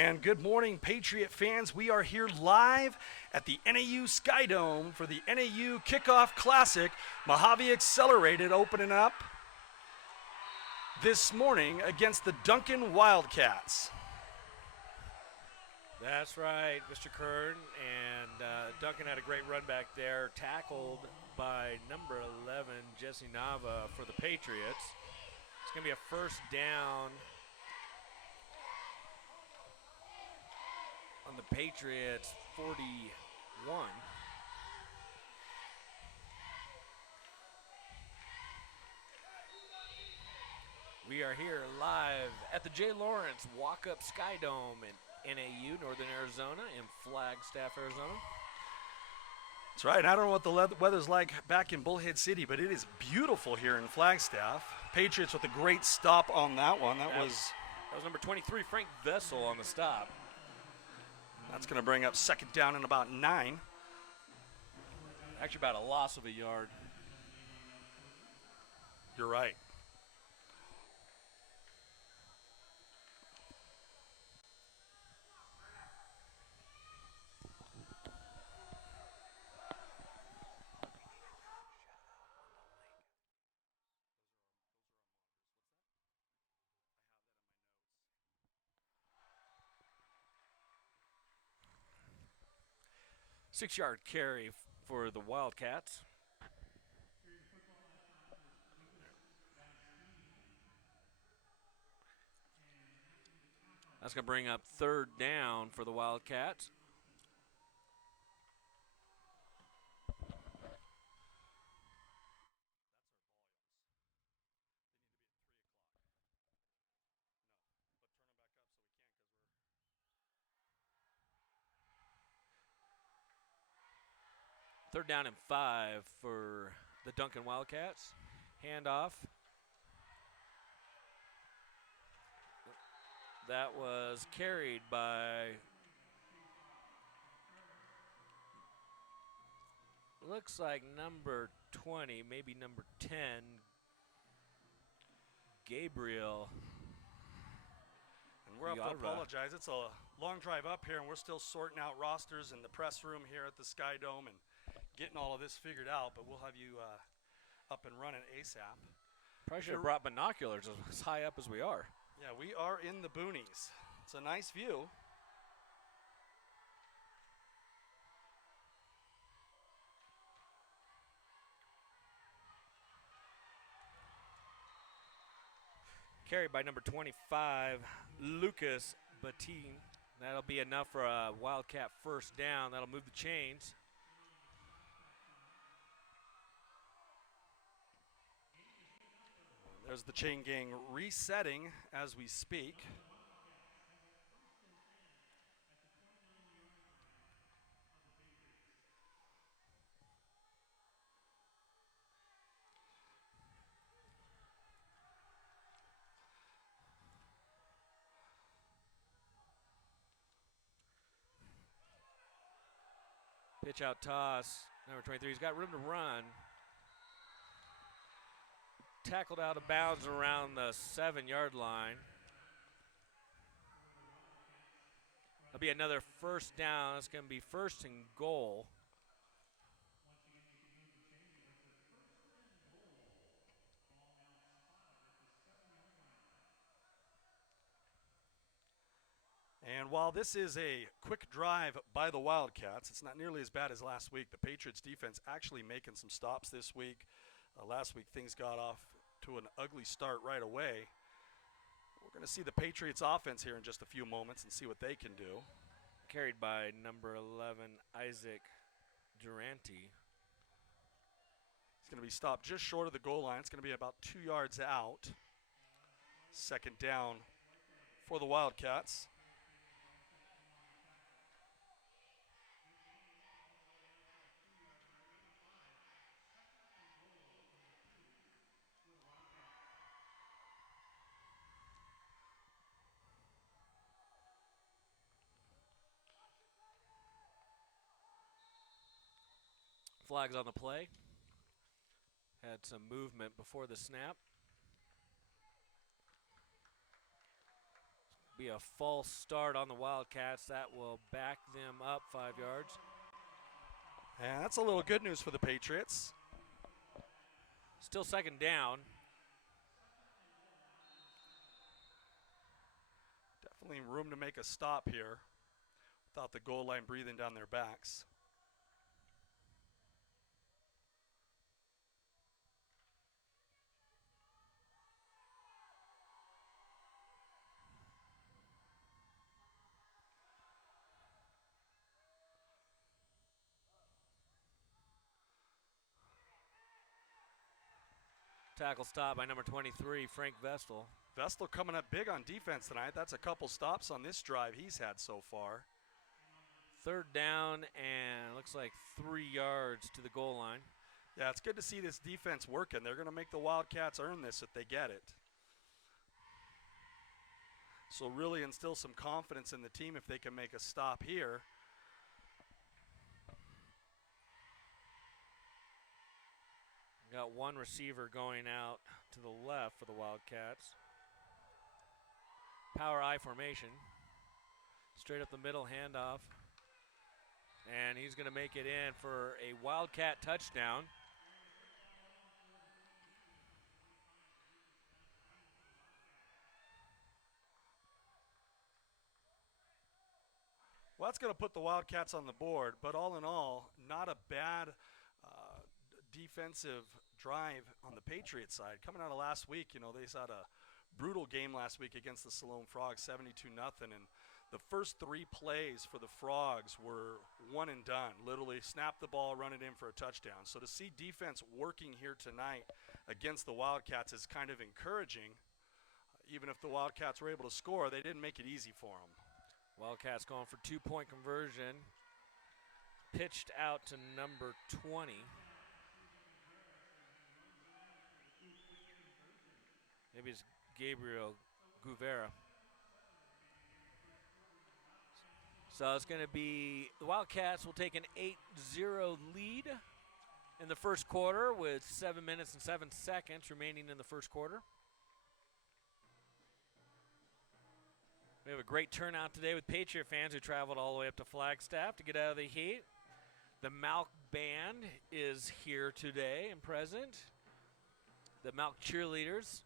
And good morning, Patriot fans. We are here live at the NAU Skydome for the NAU Kickoff Classic. Mojave Accelerated opening up this morning against the Duncan Wildkats. That's right, Mr. Kern, and Duncan had a great run back there, tackled by number 11, Jesse Nava for the Patriots. It's going to be a first down on the Patriots 41. We are here live at the J. Lawrence Walk-Up Skydome in NAU, Northern Arizona, in Flagstaff, Arizona. That's right. I don't know what the weather's like back in Bullhead City, but it is beautiful here in Flagstaff. Patriots with a great stop on that one. That was number 23, Frank Vessel, on the stop. That's going to bring up second down and about 9. Actually, about a loss of a yard. You're right. Six-yard carry for the Wildcats. That's going to bring up third down for the Wildcats. Third down and 5 for the Duncan Wildcats. Handoff. That was carried by, looks like number 20, maybe number 10, Gabriel. And we're up to apologize. It's a long drive up here, and we're still sorting out rosters in the press room here at the Skydome and getting all of this figured out, but we'll have you up and running ASAP. Probably should have brought binoculars as high up as we are. Yeah, we are in the boonies. It's a nice view. Carried by number 25, Lucas Batin. That'll be enough for a Wildcat first down. That'll move the chains. There's the chain gang resetting as we speak. Pitch out toss, number 23. He's got room to run. Tackled out of bounds around the 7-yard line. That'll be another first down. It's going to be first and goal. And while this is a quick drive by the Wildcats, it's not nearly as bad as last week. The Patriots defense actually making some stops this week. Last week things got off to an ugly start right away. We're going to see the Patriots offense here in just a few moments and see what they can do. Carried by number 11, Isaac Durante. He's going to be stopped just short of the goal line. It's going to be about 2 yards out. Second down for the Wildcats. Flags on the play. Had some movement before the snap. Be a false start on the Wildcats. That will back them up 5 yards. And that's a little good news for the Patriots. Still second down. Definitely room to make a stop here without the goal line breathing down their backs. Tackle stop by number 23, Frank Vestal. Vestal coming up big on defense tonight. That's a couple stops on this drive he's had so far. Third down and looks like 3 yards to the goal line. Yeah, it's good to see this defense working. They're going to make the Wildcats earn this if they get it. So really instill some confidence in the team if they can make a stop here. Got one receiver going out to the left for the Wildcats. Power I formation. Straight up the middle, handoff. And he's going to make it in for a Wildcat touchdown. Well, that's going to put the Wildcats on the board, but all in all, not a bad defensive drive on the Patriots side. Coming out of last week, you know, they had a brutal game last week against the Siloam Frogs, 72-0, and the first 3 plays for the Frogs were one and done. Literally snap the ball, run it in for a touchdown. So to see defense working here tonight against the Wildcats is kind of encouraging. Even if the Wildcats were able to score, they didn't make it easy for them. Wildcats going for 2-point conversion. Pitched out to number 20. Maybe it's Gabriel Guevara. So it's going to be the Wildcats will take an 8-0 lead in the first quarter with 7 minutes and 7 seconds remaining in the first quarter. We have a great turnout today with Patriot fans who traveled all the way up to Flagstaff to get out of the heat. The MALC band is here today and present. The MALC cheerleaders.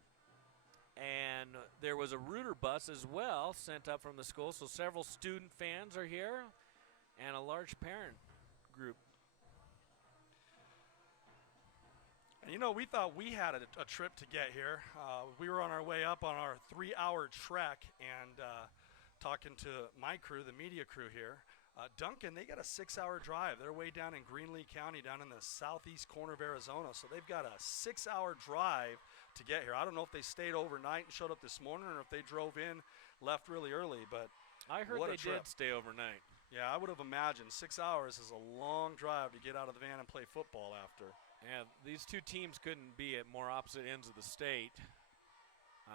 And there was a Rooter bus as well sent up from the school. So several student fans are here and a large parent group. And you know, we thought we had a trip to get here. We were on our way up on our 3-hour trek and talking to my crew, the media crew here. Duncan, they got a 6-hour drive. They're way down in Greenlee County, down in the southeast corner of Arizona. So they've got a 6-hour drive to get here. I don't know if they stayed overnight and showed up this morning or if they drove in, left really early, but I heard what they a trip. did stay overnight. Yeah, I would have imagined 6 hours is a long drive to get out of the van and play football after. Yeah, these two teams couldn't be at more opposite ends of the state.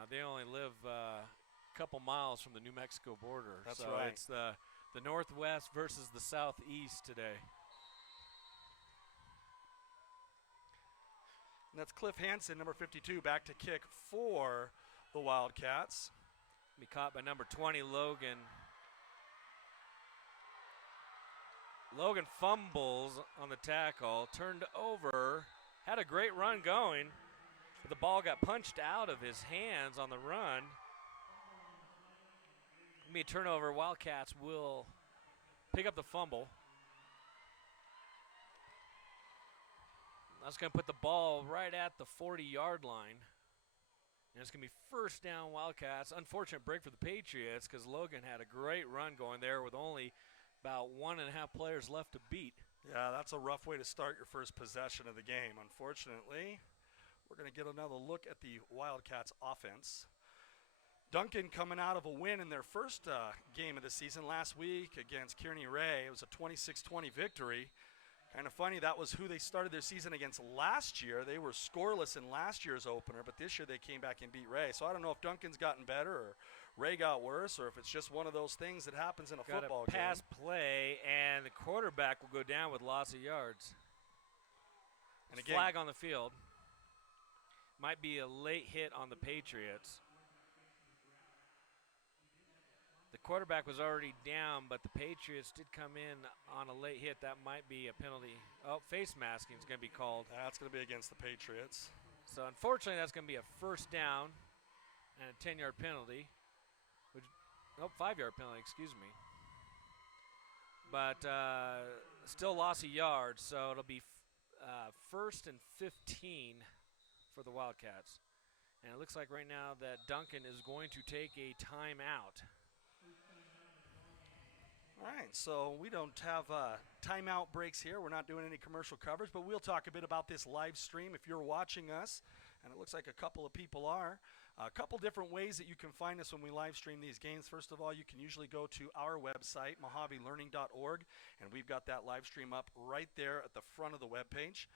They only live a couple miles from the New Mexico border. That's so right. It's the Northwest versus the Southeast today. And that's Cliff Hansen, number 52, back to kick for the Wildcats. Be caught by number 20, Logan. Logan fumbles on the tackle, turned over, had a great run going, but the ball got punched out of his hands on the run. It'll be a turnover. Wildcats will pick up the fumble. That's going to put the ball right at the 40-yard line. And it's going to be first down Wildcats. Unfortunate break for the Patriots because Logan had a great run going there with only about 1.5 players left to beat. Yeah, that's a rough way to start your first possession of the game. Unfortunately, we're going to get another look at the Wildcats offense. Duncan coming out of a win in their first game of the season last week against Kearney Ray. It was a 26-20 victory. Kind of funny, that was who they started their season against last year. They were scoreless in last year's opener, but this year they came back and beat Ray. So I don't know if Duncan's gotten better or Ray got worse or if it's just one of those things that happens in a football game. Pass play, and the quarterback will go down with loss of yards. And a flag on the field. Might be a late hit on the Patriots. The quarterback was already down, but the Patriots did come in on a late hit. That might be a penalty. Oh, face masking is going to be called. That's going to be against the Patriots. So unfortunately, that's going to be a first down and a 10-yard penalty. 5-yard penalty, excuse me. But still loss of yards, so it'll be first and 15 for the Wildcats. And it looks like right now that Duncan is going to take a timeout. All right, so we don't have timeout breaks here. We're not doing any commercial coverage, but we'll talk a bit about this live stream if you're watching us, and it looks like a couple of people are. A couple different ways that you can find us when we live stream these games. First of all, you can usually go to our website, mojavelearning.org, and we've got that live stream up right there at the front of the webpage.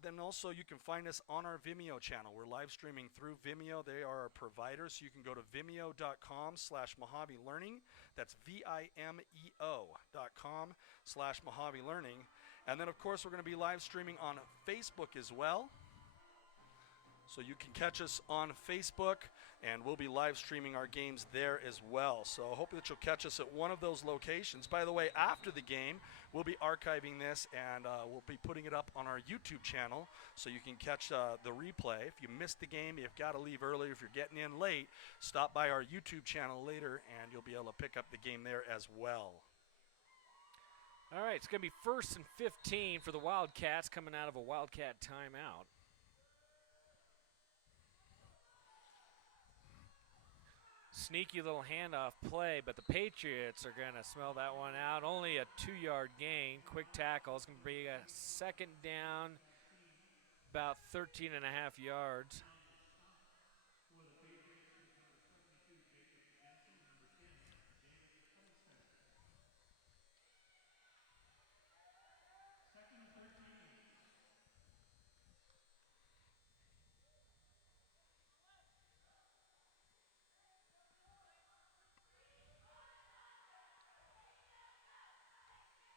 Then also you can find us on our Vimeo channel. We're live streaming through Vimeo. They are our providers. So you can go to vimeo.com/mojavelearning. That's vimeo.com/mojavelearning. And then, of course, we're going to be live streaming on Facebook as well. So you can catch us on Facebook, and we'll be live streaming our games there as well. So I hope that you'll catch us at one of those locations. By the way, after the game, we'll be archiving this, and we'll be putting it up on our YouTube channel so you can catch the replay. If you missed the game, you've got to leave early. If you're getting in late, stop by our YouTube channel later, and you'll be able to pick up the game there as well. All right, it's going to be first and 15 for the Wildcats coming out of a Wildcat timeout. Sneaky little handoff play, but the Patriots are going to smell that one out. Only a 2-yard gain. Quick tackle. It's going to be a second down, about 13 and a half yards.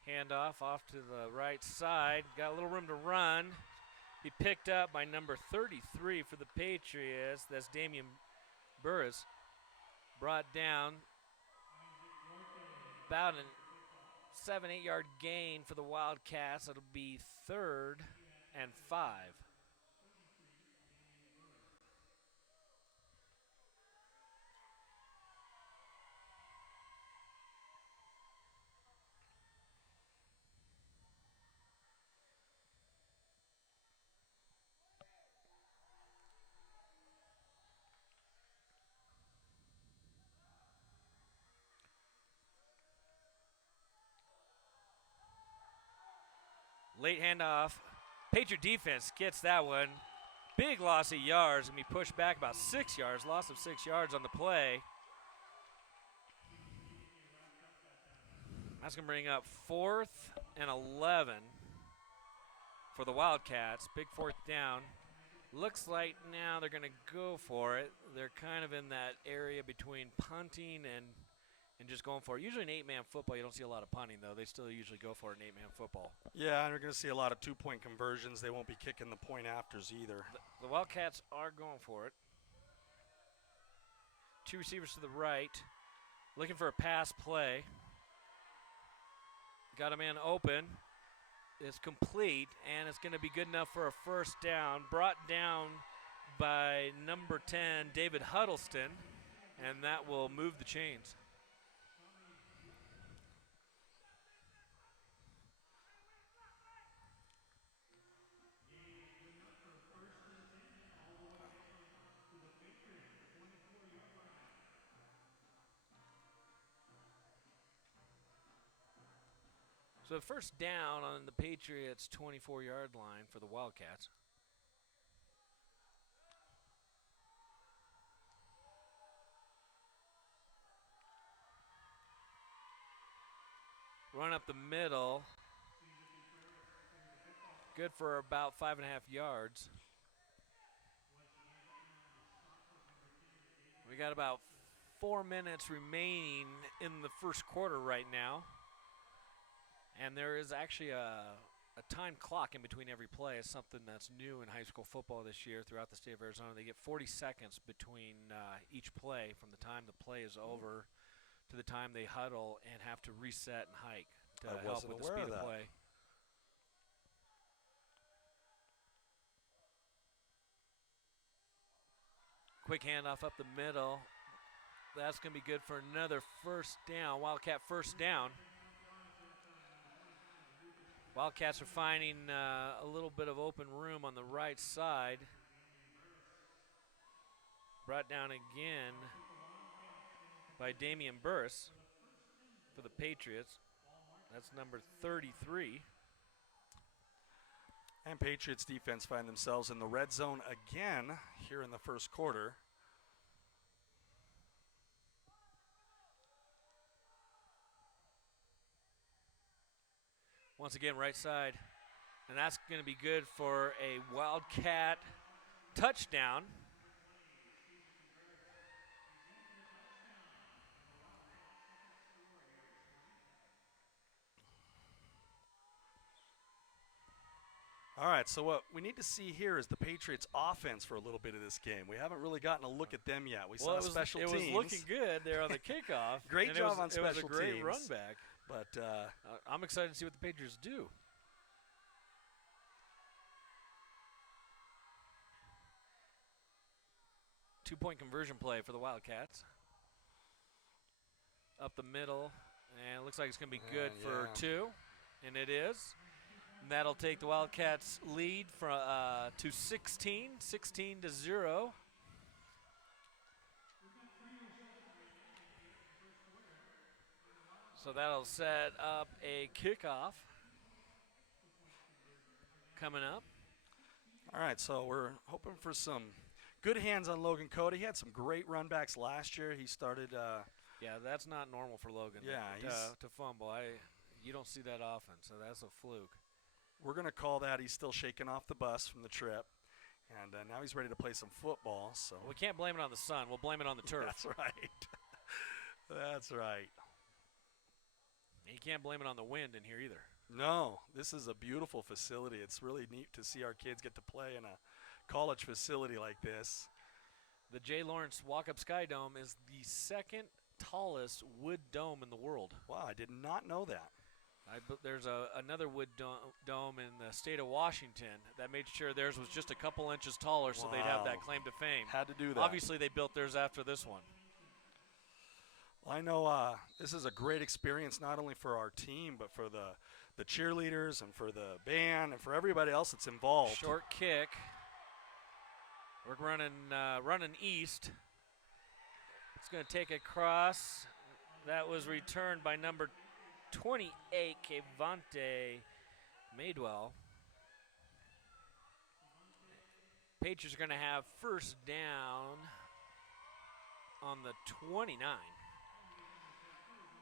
Handoff off to the right side. Got a little room to run. Be picked up by number 33 for the Patriots. That's Damian Burris. Brought down. About a 7-8 yard gain for the Wildcats. It'll be 3rd and 5. Late handoff. Patriot defense gets that one. Big loss of yards, and we pushed back about 6 yards. Loss of 6 yards on the play. That's going to bring up 4th and 11 for the Wildcats. Big 4th down. Looks like now they're going to go for it. They're kind of in that area between punting and just going for it. Usually in 8-man football, you don't see a lot of punting, though. They still usually go for it in 8-man football. Yeah, and we're going to see a lot of 2-point conversions. They won't be kicking the point afters either. The Wildcats are going for it. 2 receivers to the right. Looking for a pass play. Got a man open. It's complete, and it's going to be good enough for a first down. Brought down by number 10, David Huddleston, and that will move the chains. So first down on the Patriots' 24-yard line for the Wildcats. Run up the middle. Good for about 5.5 yards. We got about 4 minutes remaining in the first quarter right now. And there is actually a time clock in between every play. It's something that's new in high school football this year throughout the state of Arizona. They get 40 seconds between each play from the time the play is over to the time they huddle and have to reset and hike to I help wasn't with the aware speed of of that. play. Quick handoff up the middle. That's going to be good for another first down. Wildcat first down. Wildcats are finding a little bit of open room on the right side. Brought down again by Damian Burris for the Patriots. That's number 33. And Patriots defense find themselves in the red zone again here in the first quarter. Once again, right side. And that's going to be good for a Wildcat touchdown. All right, so what we need to see here is the Patriots offense for a little bit of this game. We haven't really gotten a look at them yet. We saw special teams. It was looking good there on the kickoff. Great job on special teams. It was a great run back. But I'm excited to see what the Patriots do. Two-point conversion play for the Wildcats. Up the middle, and it looks like it's going to be good for 2, and it is. And that'll take the Wildcats' lead to 16 to 0. So that'll set up a kickoff coming up. All right, so we're hoping for some good hands on Logan Cody. He had some great run backs last year. He started. Yeah, that's not normal for Logan. Yeah, to fumble. You don't see that often, so that's a fluke. We're going to call that he's still shaking off the bus from the trip. And now he's ready to play some football. So we can't blame it on the sun. We'll blame it on the turf. That's right. That's right. You can't blame it on the wind in here either. No, this is a beautiful facility. It's really neat to see our kids get to play in a college facility like this. The J. Lawrence Walkup Skydome is the second tallest wood dome in the world. Wow, I did not know that. There's another wood dome in the state of Washington that made sure theirs was just a couple inches taller so they'd have that claim to fame. Had to do that. Obviously, they built theirs after this one. Well, I know this is a great experience not only for our team but for the cheerleaders and for the band and for everybody else that's involved. Short kick. We're running east. It's going to take a cross. That was returned by number 28, Kevante Madewell. Patriots are going to have first down on the 29.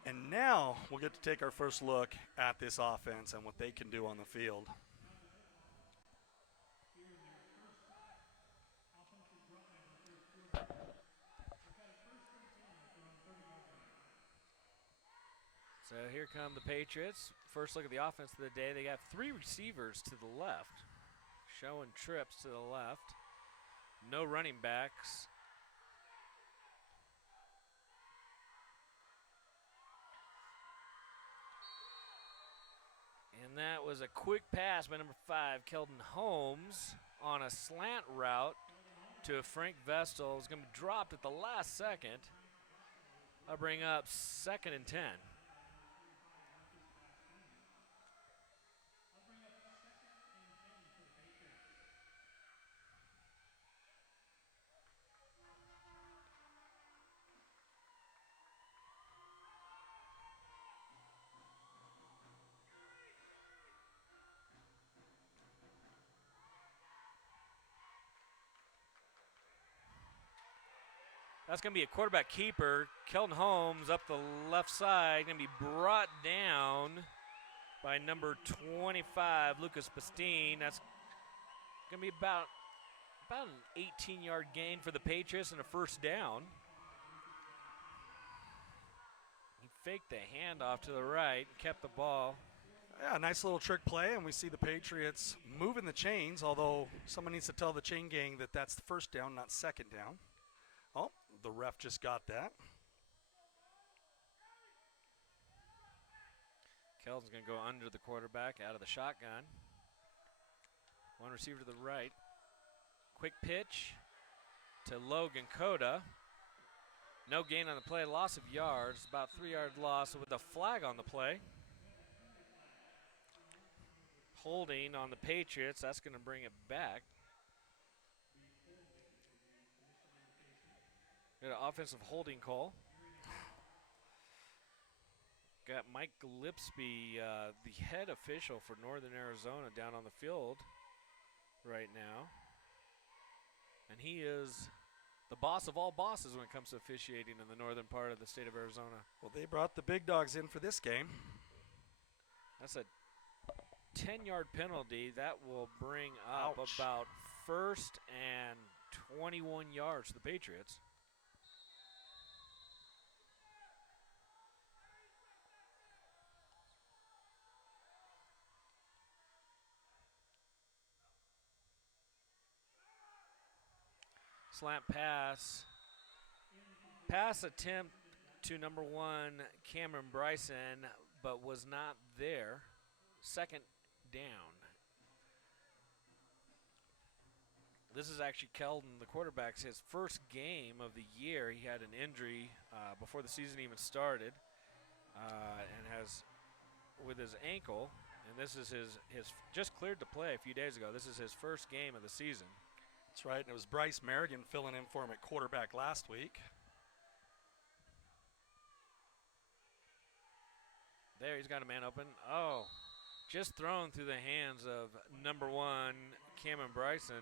And now we'll get to take our first look at this offense and what they can do on the field. So here come the Patriots. First look at the offense of the day. They got 3 receivers to the left, showing trips to the left. No running backs. And that was a quick pass by number 5, Keldon Holmes, on a slant route to Frank Vestal. It's going to be dropped at the last second. I'll bring up 2nd and 10. That's going to be a quarterback keeper. Keldon Holmes up the left side, going to be brought down by number 25, Lucas Bastine. That's going to be about an 18-yard gain for the Patriots and a first down. He faked the handoff to the right, kept the ball. Yeah, nice little trick play, and we see the Patriots moving the chains, although someone needs to tell the chain gang that that's the first down, not second down. Oh, the ref just got that. Keldon's going to go under the quarterback out of the shotgun. One receiver to the right. Quick pitch to Logan Cota. No gain on the play, loss of yards, about 3-yard loss with a flag on the play. Holding on the Patriots, that's going to bring it back. Got an offensive holding call. Got Mike Gillespie, the head official for Northern Arizona, down on the field right now. And he is the boss of all bosses when it comes to officiating in the northern part of the state of Arizona. Well, they brought the big dogs in for this game. That's a 10-yard penalty. That will bring up Ouch. about 1st and 21 yards to the Patriots. Slant pass. Pass attempt to number 1, Cameron Bryson, but was not there. 2nd down. This is actually Keldon, the quarterback's, his first game of the year. He had an injury before the season even started and has with his ankle, and this is his just cleared to play a few days ago. This is his first game of the season. That's right, and it was Bryce Merrigan filling in for him at quarterback last week. There, he's got a man open. Oh, just thrown through the hands of number 1, Cameron Bryson.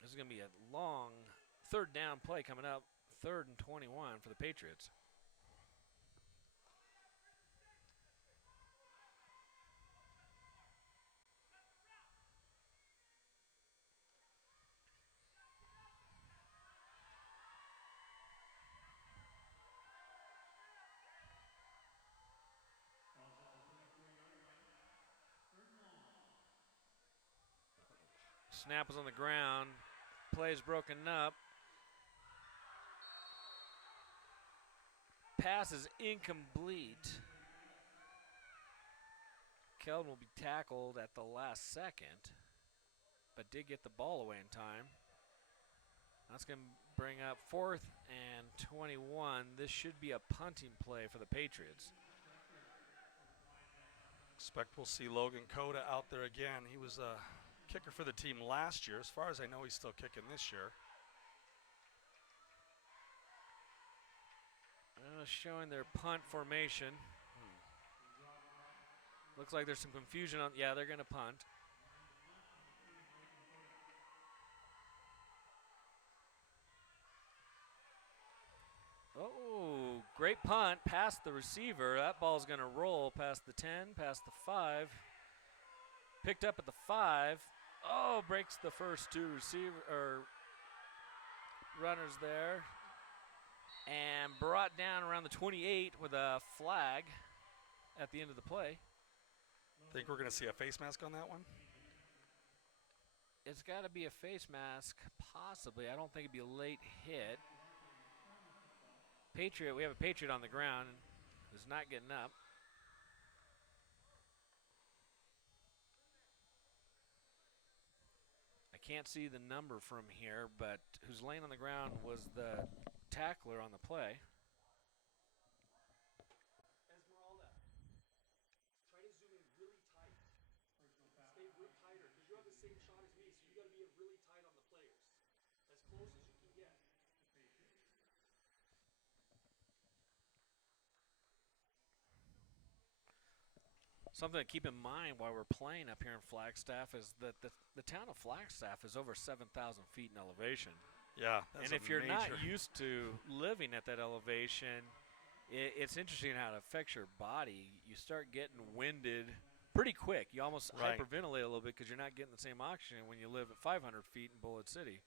This is going to be a long 3rd down play coming up, 3rd and 21 for the Patriots. Snap is on the ground. Play is broken up. Pass is incomplete. Keldon will be tackled at the last second, but did get the ball away in time. That's going to bring up 4th and 21. This should be a punting play for the Patriots. Expect we'll see Logan Cota out there again. He was a kicker for the team last year. As far as I know, he's still kicking this year. Showing their punt formation. Looks like there's some confusion on. Yeah, they're going to punt. Oh, great punt past the receiver. That ball's going to roll past the 10, past the 5. Picked up at the 5. Oh, breaks the first 2 runners there. And brought down around the 28 with a flag at the end of the play. Think we're going to see a face mask on that one? It's got to be a face mask, possibly. I don't think it'd be a late hit. Patriot, we have a Patriot on the ground, who's not getting up. I can't see the number from here, but who's laying on the ground was the tackler on the play. Esmeralda, try to zoom in really tight. Stay tighter, because you have the same shot as me, so you got to be really tight on the players. As close as you can get. Something to keep in mind while we're playing up here in Flagstaff is that the town of Flagstaff is over 7,000 feet in elevation. Yeah, that's and if you're not used to living at that elevation, it's interesting how it affects your body. You start getting winded pretty quick. You almost hyperventilate a little bit because you're not getting the same oxygen when you live at 500 feet in Bullitt City.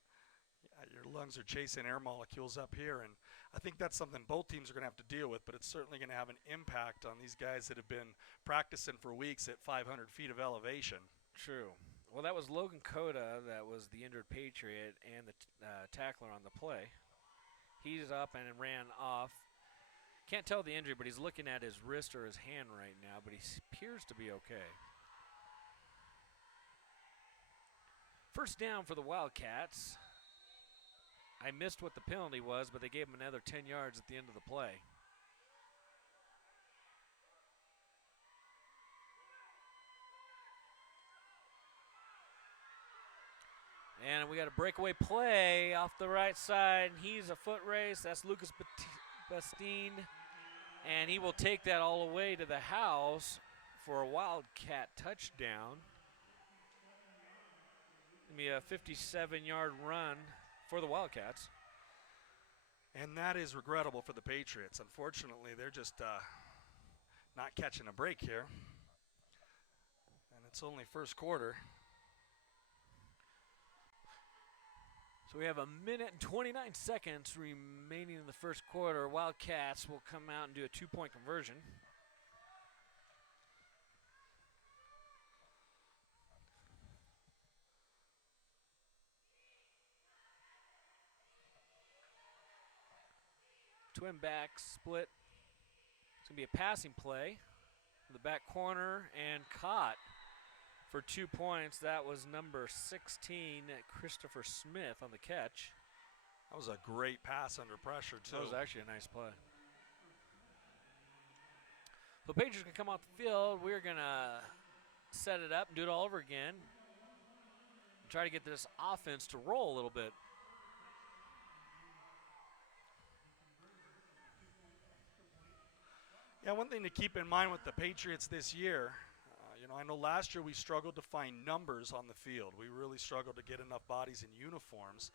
Yeah, your lungs are chasing air molecules up here, and I think that's something both teams are going to have to deal with, but it's certainly going to have an impact on these guys that have been practicing for weeks at 500 feet of elevation. True. Well, that was Logan Cota that was the injured Patriot and the tackler on the play. He's up and ran off. Can't tell the injury, but he's looking at his wrist or his hand right now, but he appears to be okay. First down for the Wildcats. I missed what the penalty was, but they gave him another 10 yards at the end of the play. And we got a breakaway play off the right side. He's a foot race. That's Lucas Bastine. And he will take that all the way to the house for a Wildcat touchdown. It'll be a 57-yard run for the Wildcats. And that is regrettable for the Patriots. Unfortunately, they're just not catching a break here. And it's only first quarter. So we have 1 minute and 29 seconds remaining in the first quarter. Wildcats will come out and do a 2-point conversion. Twin back split. It's going to be a passing play in the back corner and caught for 2 points. That was number 16, Christopher Smith, on the catch. That was a great pass under pressure, too. That was actually a nice play. The Patriots can come off the field. We're going to set it up and do it all over again. And try to get this offense to roll a little bit. Yeah, one thing to keep in mind with the Patriots this year, I know last year we struggled to find numbers on the field. We really struggled to get enough bodies in uniforms.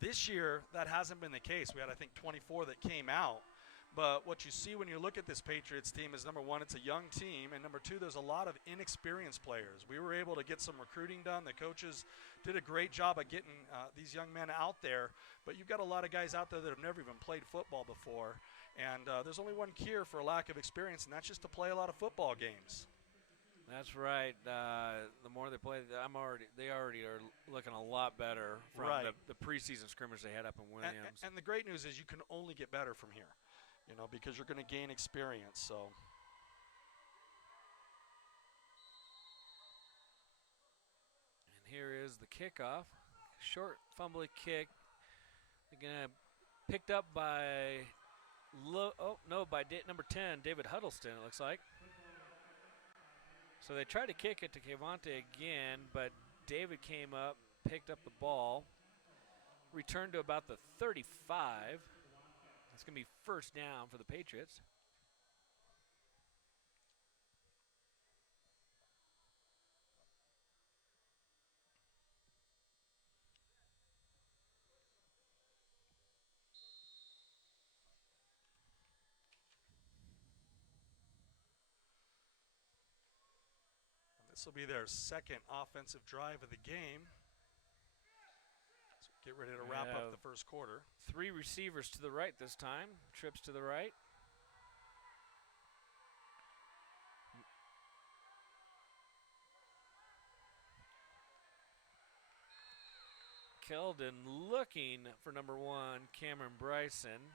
This year, that hasn't been the case. We had, I think, 24 that came out. But what you see when you look at this Patriots team is, number one, it's a young team, and number two, there's a lot of inexperienced players. We were able to get some recruiting done. The coaches did a great job of getting these young men out there. But you've got a lot of guys out there that have never even played football before. And there's only one cure for a lack of experience, and that's just to play a lot of football games. That's right. The more they play, they already are looking a lot better from the preseason scrimmage they had up in Williams. And the great news is you can only get better from here, because you're going to gain experience. So. And here is the kickoff. Short, fumbly kick. Again, picked up by number 10, David Huddleston, it looks like. So they tried to kick it to Cavante again, but David came up, picked up the ball, returned to about the 35. It's going to be first down for the Patriots. This will be their second offensive drive of the game. So get ready to wrap up the first quarter. 3 receivers to the right this time. Trips to the right. Keldon looking for number 1, Cameron Bryson.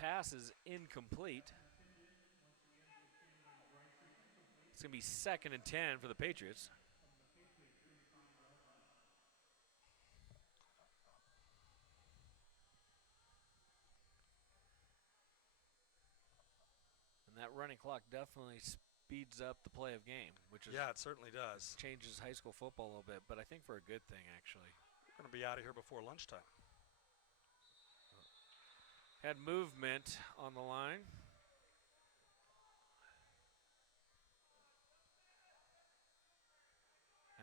Pass is incomplete. It's going to be 2nd and 10 for the Patriots. And that running clock definitely speeds up the play of game, which is it certainly does. Changes high school football a little bit, but I think for a good thing, actually. We're going to be out of here before lunchtime. Had movement on the line.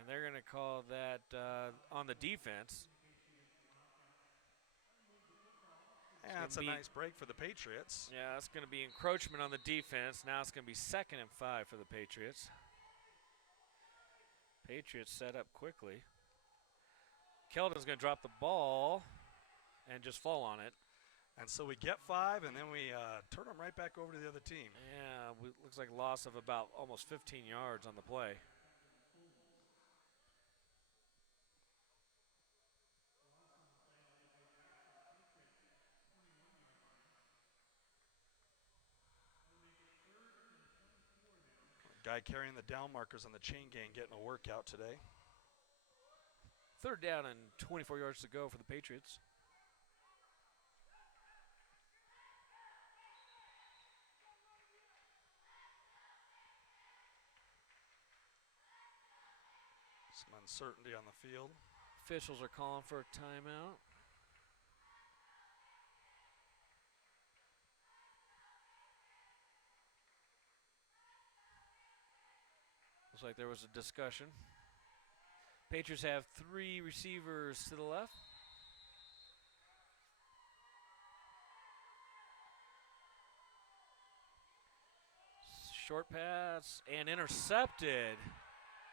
And they're going to call that on the defense. Yeah, it's a nice break for the Patriots. Yeah, it's going to be encroachment on the defense. Now it's going to be 2nd and 5 for the Patriots. Patriots set up quickly. Keldon's going to drop the ball and just fall on it. And so we get 5, and then we turn them right back over to the other team. Yeah, looks like a loss of about almost 15 yards on the play. Guy carrying the down markers on the chain gang getting a workout today. 3rd down and 24 yards to go for the Patriots. Some uncertainty on the field. Officials are calling for a timeout. Looks like there was a discussion. Patriots have 3 receivers to the left. Short pass and intercepted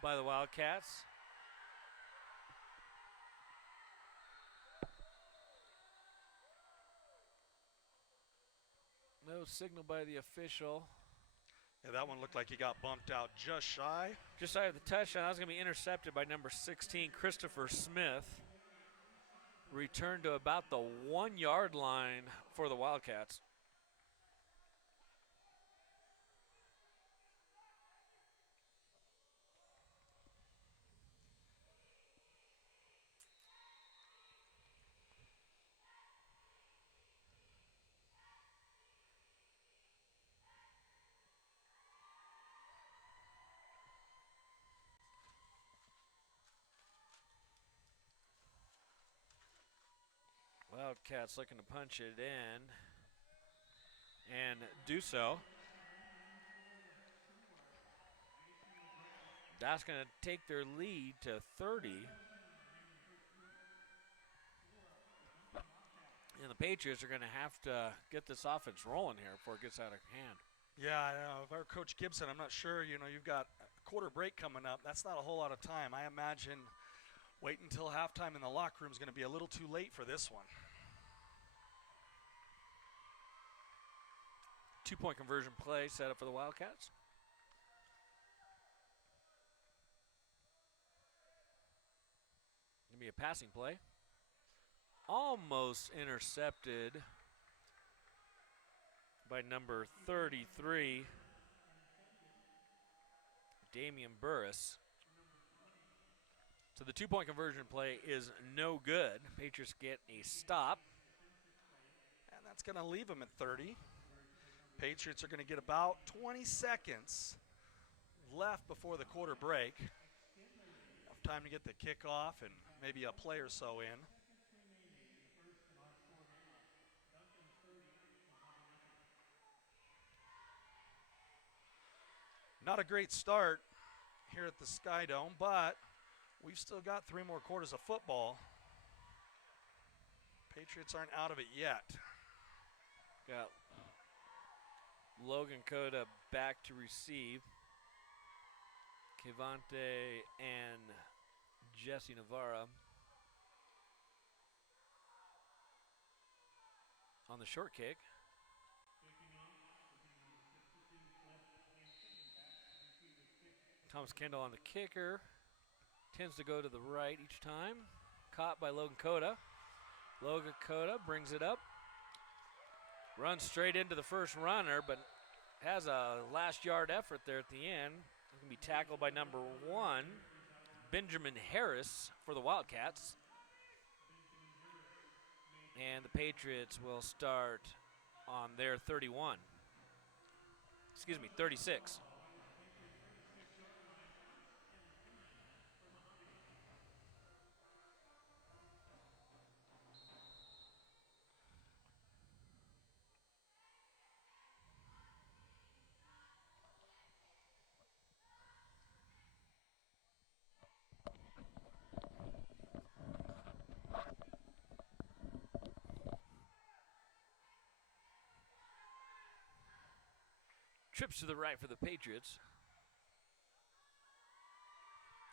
by the Wildcats. No signal by the official. Yeah, that one looked like he got bumped out just shy. Just shy of the touchdown. That was going to be intercepted by number 16, Christopher Smith. Returned to about the 1-yard line for the Wildcats. Wildcats looking to punch it in and do so. That's going to take their lead to 30. And the Patriots are going to have to get this offense rolling here before it gets out of hand. Yeah, I know. If I were Coach Gibson, I'm not sure. You know, you've got a quarter break coming up. That's not a whole lot of time. I imagine waiting until halftime in the locker room is going to be a little too late for this one. 2-point conversion play set up for the Wildcats. Gonna be a passing play. Almost intercepted by number 33, Damian Burris. So the 2-point conversion play is no good. Patriots get a stop. And that's going to leave them at 30. Patriots are going to get about 20 seconds left before the quarter break. Enough time to get the kickoff and maybe a play or so in. Not a great start here at the Skydome, but we've still got 3 more quarters of football. Patriots aren't out of it yet. Got Logan Coda back to receive. Kevante and Jesse Navarra on the short kick. Thomas Kendall on the kicker. Tends to go to the right each time. Caught by Logan Coda. Logan Coda brings it up. Runs straight into the first runner, but has a last yard effort there at the end. Going to be tackled by number 1, Benjamin Harris for the Wildcats. And the Patriots will start on their 31. Excuse me, 36. Trips to the right for the Patriots.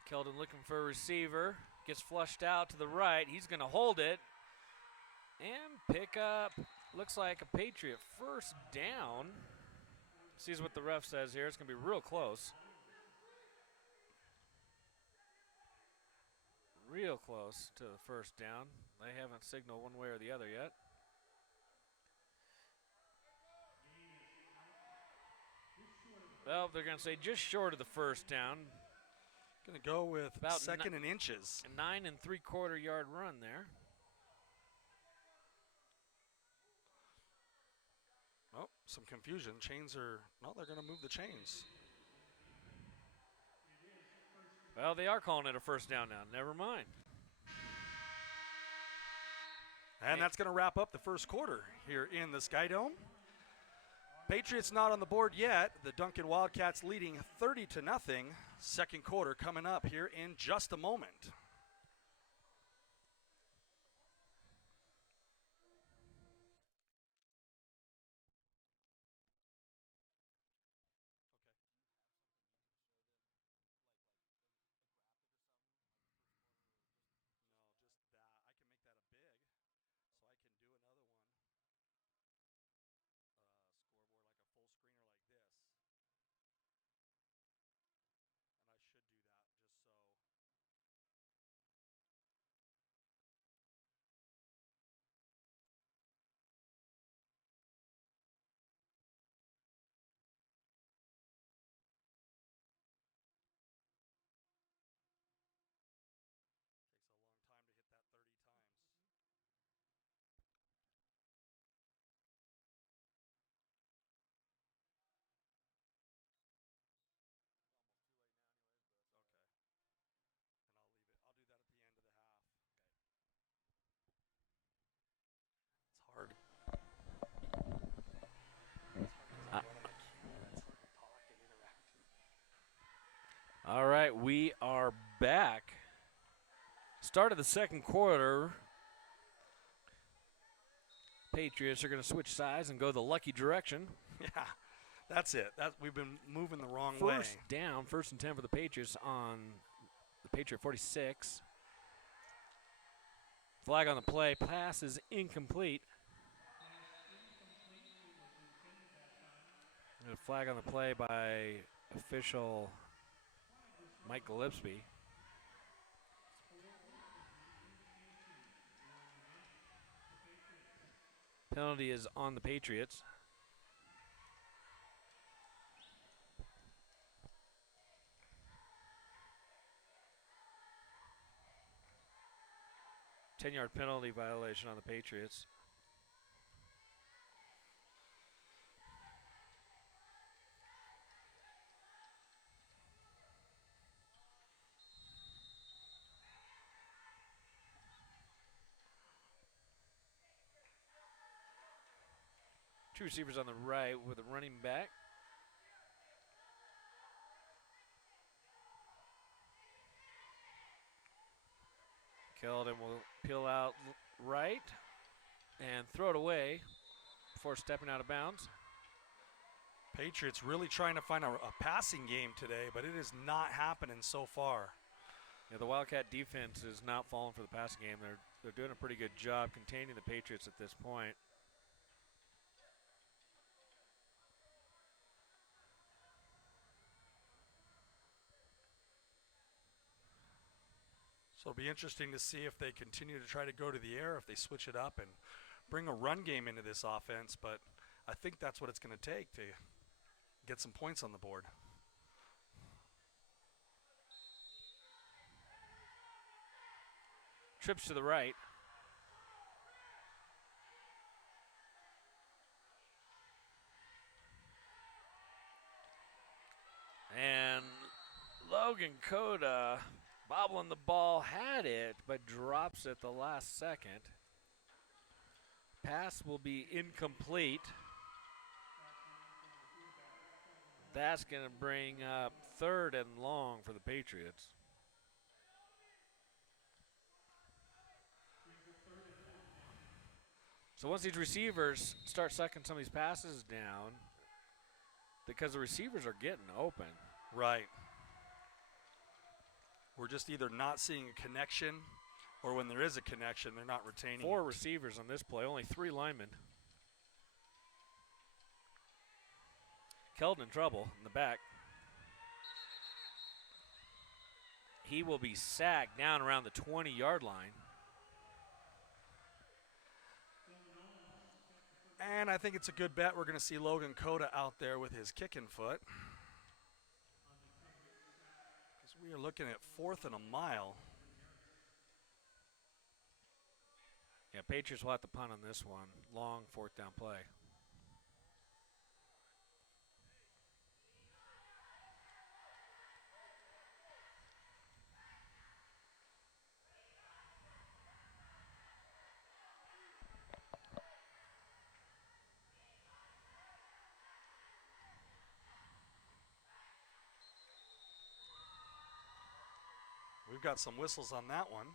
Keldon looking for a receiver. Gets flushed out to the right. He's going to hold it and pick up, looks like a Patriot first down. Sees what the ref says here. It's going to be real close. Real close to the first down. They haven't signaled one way or the other yet. Well, they're going to say just short of the first down. Going to go with About second and inches. A 9 3/4 yard run there. Oh, some confusion. Chains are, no, they're going to move the chains. Well, they are calling it a first down now. Never mind. And that's going to wrap up the first quarter here in the Skydome. Patriots not on the board yet. The Duncan Wildkats leading 30-0. Second quarter coming up here in just a moment. All right, we are back. Start of the second quarter. Patriots are going to switch sides and go the lucky direction. Yeah, that's it. We've been moving the wrong way. First down, 1st and 10 for the Patriots on the Patriot 46. Flag on the play. Pass is incomplete. And a flag on the play by official Mike Gillespie. Penalty is on the Patriots. Ten-yard penalty violation on the Patriots. Two receivers on the right with a running back. Keldon will peel out right and throw it away before stepping out of bounds. Patriots really trying to find a passing game today, but it is not happening so far. Yeah, the Wildcat defense is not falling for the passing game. They're doing a pretty good job containing the Patriots at this point. So it'll be interesting to see if they continue to try to go to the air, if they switch it up and bring a run game into this offense. But I think that's what it's going to take to get some points on the board. Trips to the right. And Logan Coda bobbling the ball, had it, but drops it the last second. Pass will be incomplete. That's going to bring up 3rd and long for the Patriots. So once these receivers start sucking some of these passes down, because the receivers are getting open. Right. We're just either not seeing a connection, or when there is a connection, they're not retaining 4 it. receivers on this play, only 3 linemen. Keldon in trouble in the back. He will be sacked down around the 20-yard line. And I think it's a good bet. We're going to see Logan Coda out there with his kicking foot. We are looking at 4th and a mile. Yeah, Patriots will have to punt on this one. Long 4th down play. We've got some whistles on that one.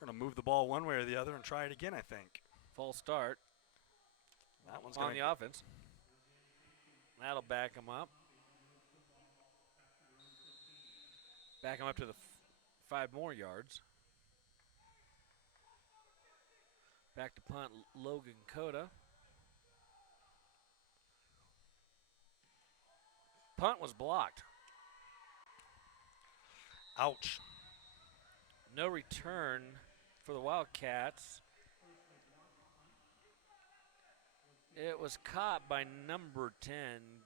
We're going to move the ball one way or the other and try it again, I think. False start. That one's on the offense. That'll back him up. Back him up to the 5 more yards. Back to punt, Logan Cota. Punt was blocked. Ouch. No return for the Wildcats. It was caught by number 10,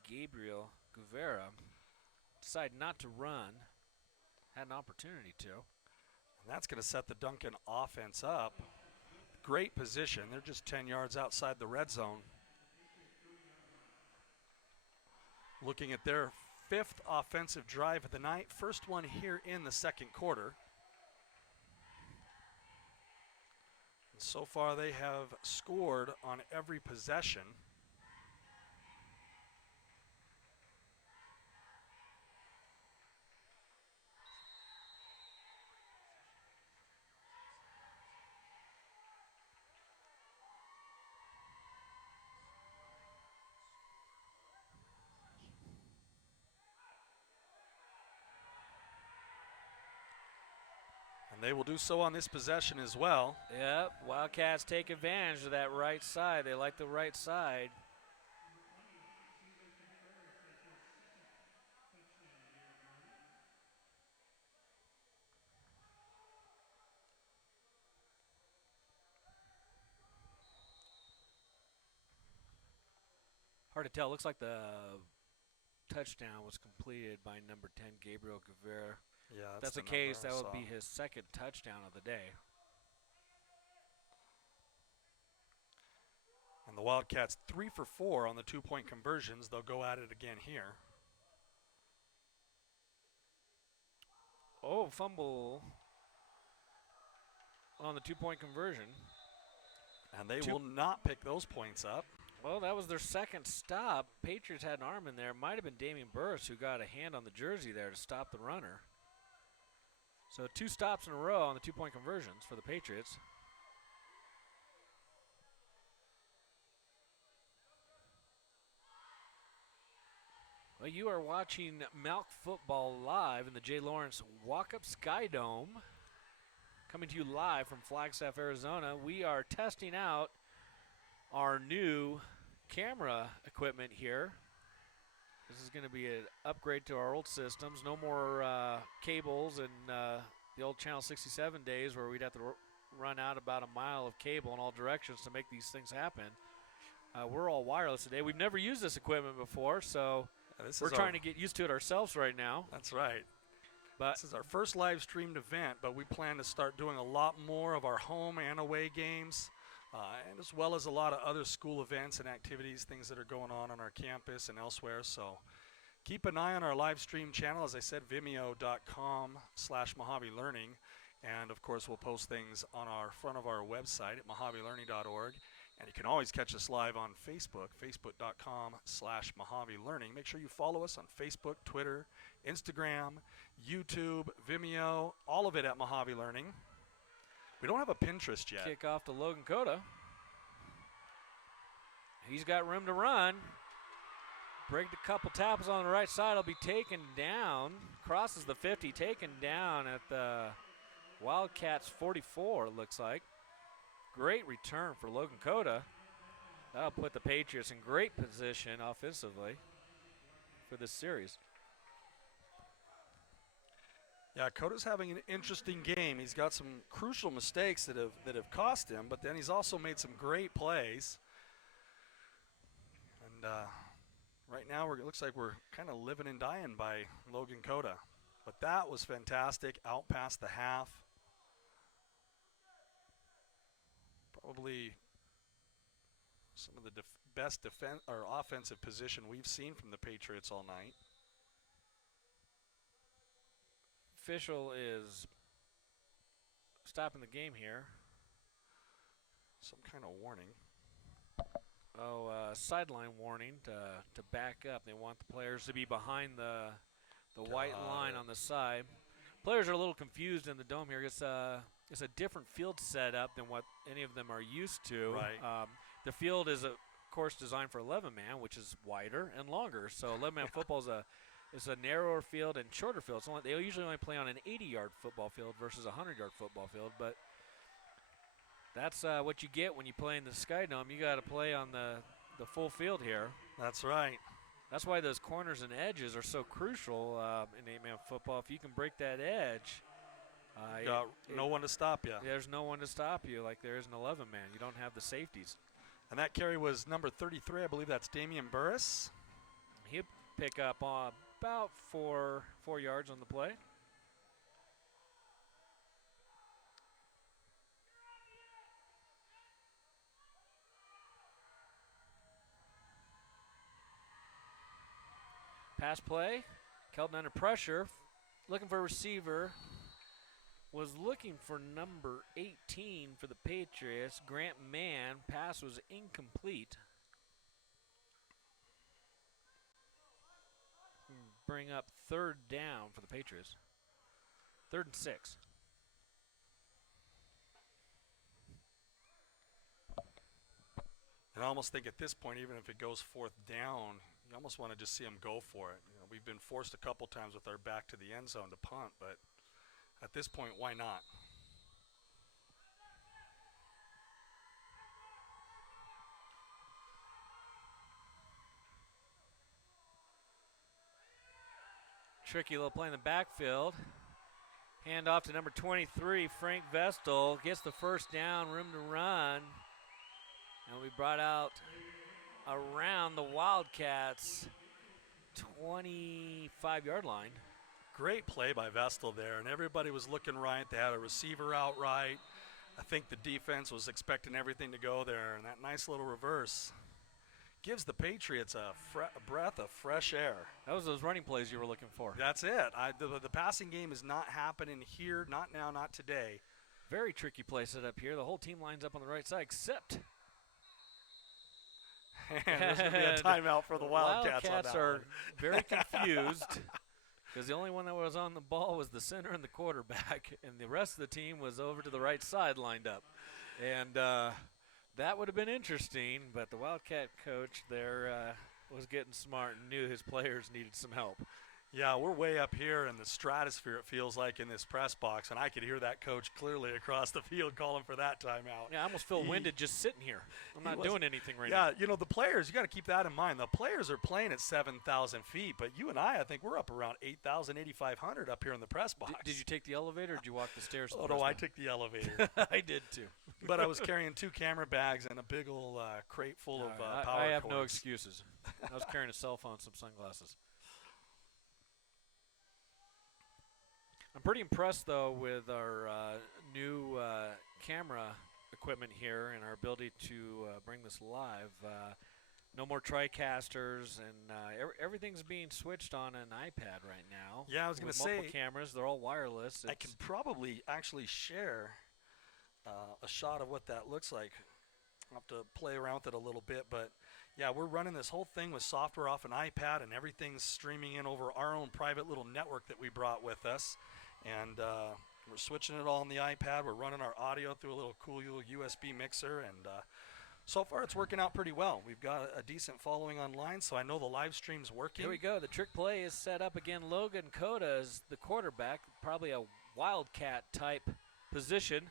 Gabriel Guevara. Decided not to run. Had an opportunity to. And that's going to set the Duncan offense up. Great position. They're just 10 yards outside the red zone. Looking at their 5th offensive drive of the night. First one here in the 2nd quarter. And so far they have scored on every possession. And they will do so on this possession as well. Yep, Wildcats take advantage of that right side. They like the right side. Hard to tell. Looks like the touchdown was completed by number 10, Gabriel Guevara. Yeah, If that's the case, that would be his 2nd touchdown of the day. And the Wildcats 3 for 4 on the 2-point conversions. They'll go at it again here. Oh, fumble on the 2-point conversion. And they will not pick those points up. Well, that was their 2nd stop. Patriots had an arm in there. Might have been Damian Burris who got a hand on the jersey there to stop the runner. So 2 stops in a row on the 2-point conversions for the Patriots. Well, you are watching MALC football live in the J. Lawrence Walk-Up Skydome. Coming to you live from Flagstaff, Arizona. We are testing out our new camera equipment here. This is going to be an upgrade to our old systems. No more cables and the old Channel 67 days where we'd have to run out about a mile of cable in all directions to make these things happen. We're all wireless today. We've never used this equipment before, so we're trying to get used to it ourselves right now. That's right. But this is our first live streamed event, but we plan to start doing a lot more of our home and away games. And as well as a lot of other school events and activities, things that are going on our campus and elsewhere. So keep an eye on our live stream channel. As I said, vimeo.com/Mojave Learning. And of course, we'll post things on our front of our website at mojavelearning.org. And you can always catch us live on Facebook, facebook.com/Mojave Learning. Make sure you follow us on Facebook, Twitter, Instagram, YouTube, Vimeo, all of it at Mojave Learning. We don't have a Pinterest yet. Kickoff to Logan Cota. He's got room to run. Break a couple tackles on the right side. He'll be taken down. Crosses the 50, taken down at the Wildcats 44, it looks like. Great return for Logan Cota. That'll put the Patriots in great position offensively for this series. Yeah, Cota's having an interesting game. He's got some crucial mistakes that have cost him, but then he's also made some great plays. And right now it looks like we're kind of living and dying by Logan Cota. But that was fantastic, out past the half. Probably some of the best defense or offensive position we've seen from the Patriots all night. Official is stopping the game here. Some kind of warning. Oh, sideline warning to back up. They want the players to be behind the white line on the side. Players are a little confused in the dome here. It's a different field setup than what any of them are used to. Right. The field is, of course, designed for 11-man, which is wider and longer. So 11-man football is a narrower field and shorter field. They usually only play on an 80-yard football field versus a 100-yard football field. But that's what you get when you play in the Skydome. You got to play on the full field here. That's right. That's why those corners and edges are so crucial in 8-man football. If you can break that edge, no one to stop you. There's no one to stop you like there is an 11-man. You don't have the safeties. And that carry was number 33. I believe that's Damian Burris. He'll pick up about four yards on the play. Pass play, Kelton under pressure, looking for a receiver, was looking for number 18 for the Patriots, Grant Mann. Pass was incomplete. Bring up 3rd down for the Patriots. 3rd and 6. And I almost think at this point, even if it goes 4th down, you almost want to just see them go for it. You know, we've been forced a couple times with our back to the end zone to punt, but at this point, why not? Tricky little play in the backfield. Hand off to number 23, Frank Vestal. Gets the 1st down, room to run. And we brought out around the Wildcats 25-yard line. Great play by Vestal there, and everybody was looking right. They had a receiver out right. I think the defense was expecting everything to go there, and that nice little reverse gives the Patriots a breath of fresh air. That was those running plays you were looking for. That's it. The passing game is not happening here, not now, not today. Very tricky play set up here. The whole team lines up on the right side except and there's going to be a timeout for the Wildcats on that are one. very confused because the only one that was on the ball was the center and the quarterback, and the rest of the team was over to the right side lined up. And that would have been interesting, but the Wildcat coach there was getting smart and knew his players needed some help. Yeah, we're way up here in the stratosphere, it feels like, in this press box, and I could hear that coach clearly across the field calling for that timeout. Yeah, I almost feel winded just sitting here. I'm not doing anything right now. Yeah, you know, the players, you got to keep that in mind. The players are playing at 7,000 feet, but you and I think we're up around 8,000, 8,500 up here in the press box. Did you take the elevator or did you walk the stairs? Oh, no, I took the elevator. I did too. But I was carrying 2 camera bags and a big old crate full of power I have cords. no excuses. I was carrying a cell phone, some sunglasses. I'm pretty impressed, though, with our new camera equipment here and our ability to bring this live. No more TriCasters, and everything's being switched on an iPad right now. Yeah, I was going to say. Multiple cameras, they're all wireless. I can probably actually share a shot of what that looks like. I'll have to play around with it a little bit, but yeah, we're running this whole thing with software off an iPad, and everything's streaming in over our own private little network that we brought with us. And we're switching it all on the iPad. We're running our audio through a little cool little USB mixer, and so far it's working out pretty well. We've got a decent following online, so I know the live stream's working. Here we go. The trick play is set up again. Logan Cota is the quarterback, probably a Wildcat type position,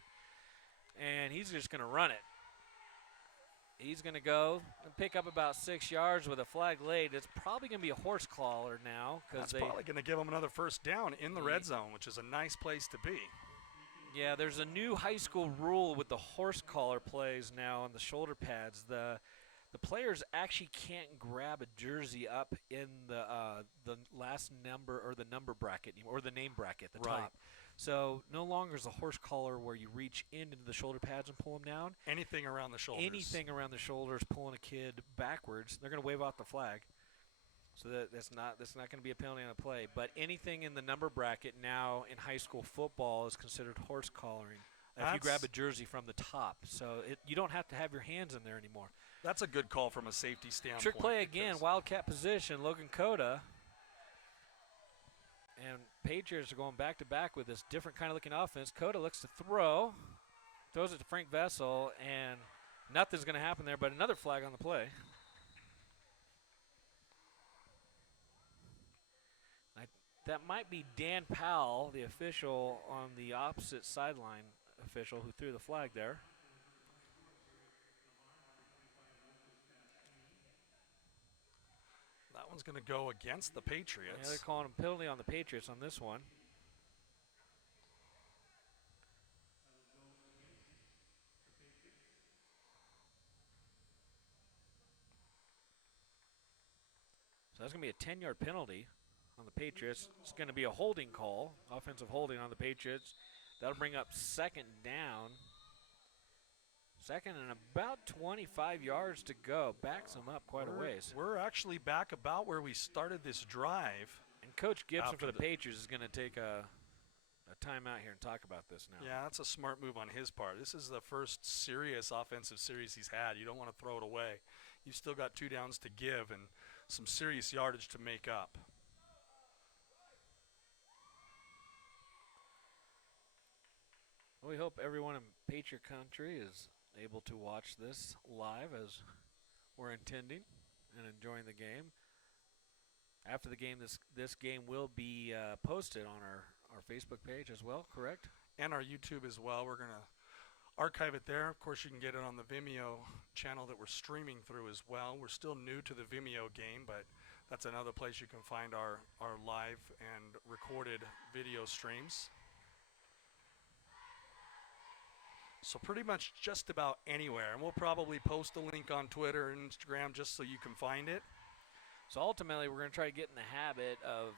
and he's just going to run it. He's going to go and pick up about 6 yards with a flag laid. It's probably going to be a horse collar now. That's probably going to give them another 1st down in the red zone, which is a nice place to be. Yeah, there's a new high school rule with the horse collar plays now on the shoulder pads. The the players actually can't grab a jersey up in the last number or the number bracket anymore, or the name bracket, the Right. top. So no longer is the horse collar where you reach into the shoulder pads and pull them down. Anything around the shoulders. Anything around the shoulders, pulling a kid backwards, they're going to wave out the flag. So that's not going to be a penalty on a play. But anything in the number bracket now in high school football is considered horse collaring. If you grab a jersey from the top, so you don't have to have your hands in there anymore. That's a good call from a safety standpoint. Trick play again, Wildcat position, Logan Cota. And Patriots are going back-to-back with this different kind of looking offense. Cota looks to throw, throws it to Frank Vessel, and nothing's going to happen there but another flag on the play. That might be Dan Powell, the official on the opposite sideline official who threw the flag there. That one's going to go against the Patriots. Yeah, they're calling a penalty on the Patriots on this one. So that's going to be a 10-yard penalty on the Patriots. It's going to be a holding call, offensive holding on the Patriots. That'll bring up second down. Second and about 25 yards to go. Backs them up quite a ways. We're actually back about where we started this drive. And Coach Gibson for the Patriots is going to take a timeout here and talk about this now. Yeah, that's a smart move on his part. This is the first serious offensive series he's had. You don't want to throw it away. You've still got 2 downs to give and some serious yardage to make up. Well, we hope everyone in Patriot Country is able to watch this live as we're intending and enjoying the game. After the game, this game will be posted on our Facebook page as well, correct? And our YouTube as well. We're going to archive it there. Of course, you can get it on the Vimeo channel that we're streaming through as well. We're still new to the Vimeo game, but that's another place you can find our live and recorded video streams. So pretty much just about anywhere. And we'll probably post a link on Twitter and Instagram just so you can find it. So ultimately, we're going to try to get in the habit of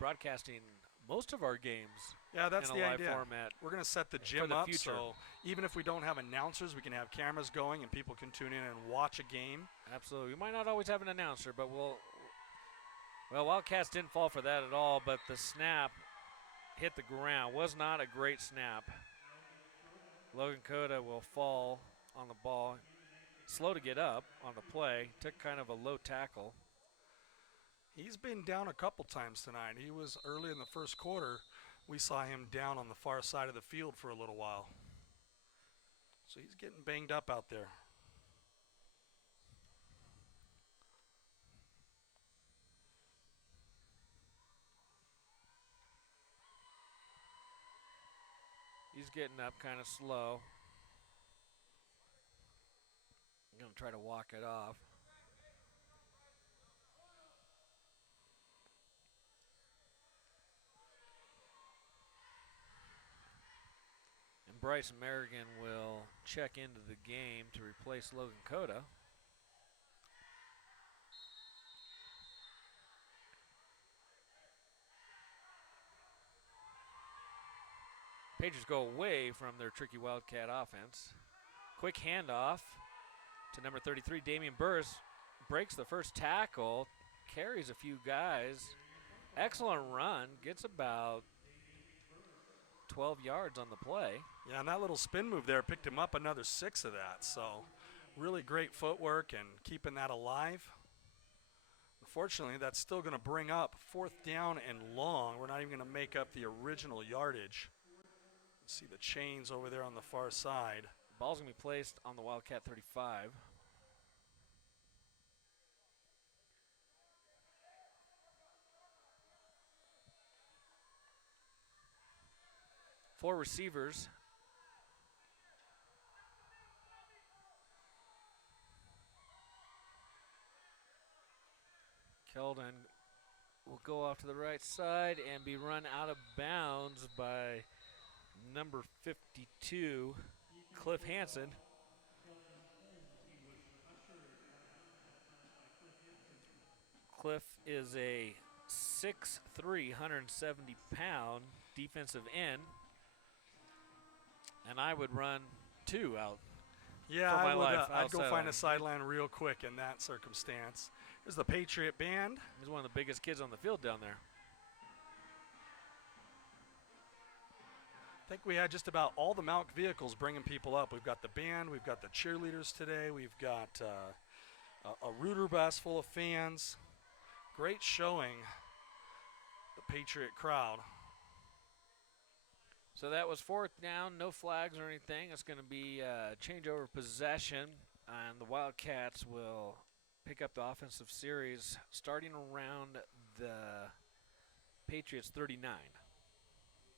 broadcasting most of our games that's in the a live idea. format. We're going to set the gym up so even if we don't have announcers, we can have cameras going and people can tune in and watch a game. Absolutely. We might not always have an announcer, but well, Wildcats didn't fall for that at all, but the snap hit the ground. Was not a great snap. Logan Cota will fall on the ball. Slow to get up on the play. Took kind of a low tackle. He's been down a couple times tonight. He was early in the first quarter. We saw him down on the far side of the field for a little while. So he's getting banged up out there. He's getting up kind of slow. I'm going to try to walk it off. And Bryce Merrigan will check into the game to replace Logan Cota. Patriots go away from their tricky Wildcat offense. Quick handoff to number 33, Damian Burris. Breaks the first tackle, carries a few guys. Excellent run, gets about 12 yards on the play. Yeah, and that little spin move there picked him up another 6 of that. So really great footwork and keeping that alive. Unfortunately, that's still going to bring up 4th down and long. We're not even going to make up the original yardage. See the chains over there on the far side. Ball's going to be placed on the Wildcat 35. Four receivers. Keldon will go off to the right side and be run out of bounds by number 52, Cliff Hansen. Cliff is a 6'3", 170-pound defensive end, and I would run 2 out. Yeah, for my I would. life, I'd go outside find line. a sideline real quick in that circumstance. Here's the Patriot band. He's one of the biggest kids on the field down there. I think we had just about all the MALC vehicles bringing people up. We've got the band, we've got the cheerleaders today, we've got a Rooter bus full of fans. Great showing, the Patriot crowd. So that was 4th down, no flags or anything. It's going to be a changeover possession, and the Wildcats will pick up the offensive series starting around the Patriots 39.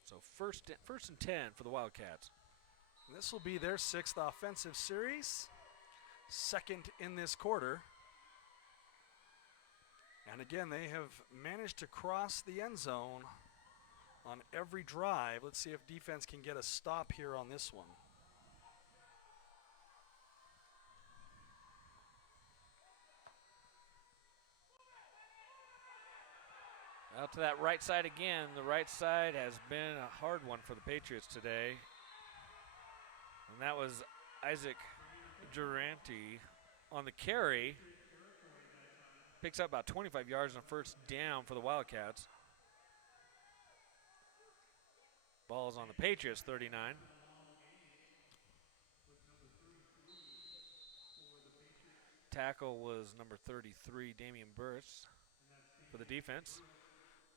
So first and 10 for the Wildcats. This will be their 6th offensive series, 2nd in this quarter. And again, they have managed to cross the end zone on every drive. Let's see if defense can get a stop here on this one. Out to that right side again. The right side has been a hard one for the Patriots today. And that was Isaac Durante on the carry. Picks up about 25 yards on 1st down for the Wildcats. Ball's on the Patriots 39. Tackle was number 33, Damian Burris, for the defense.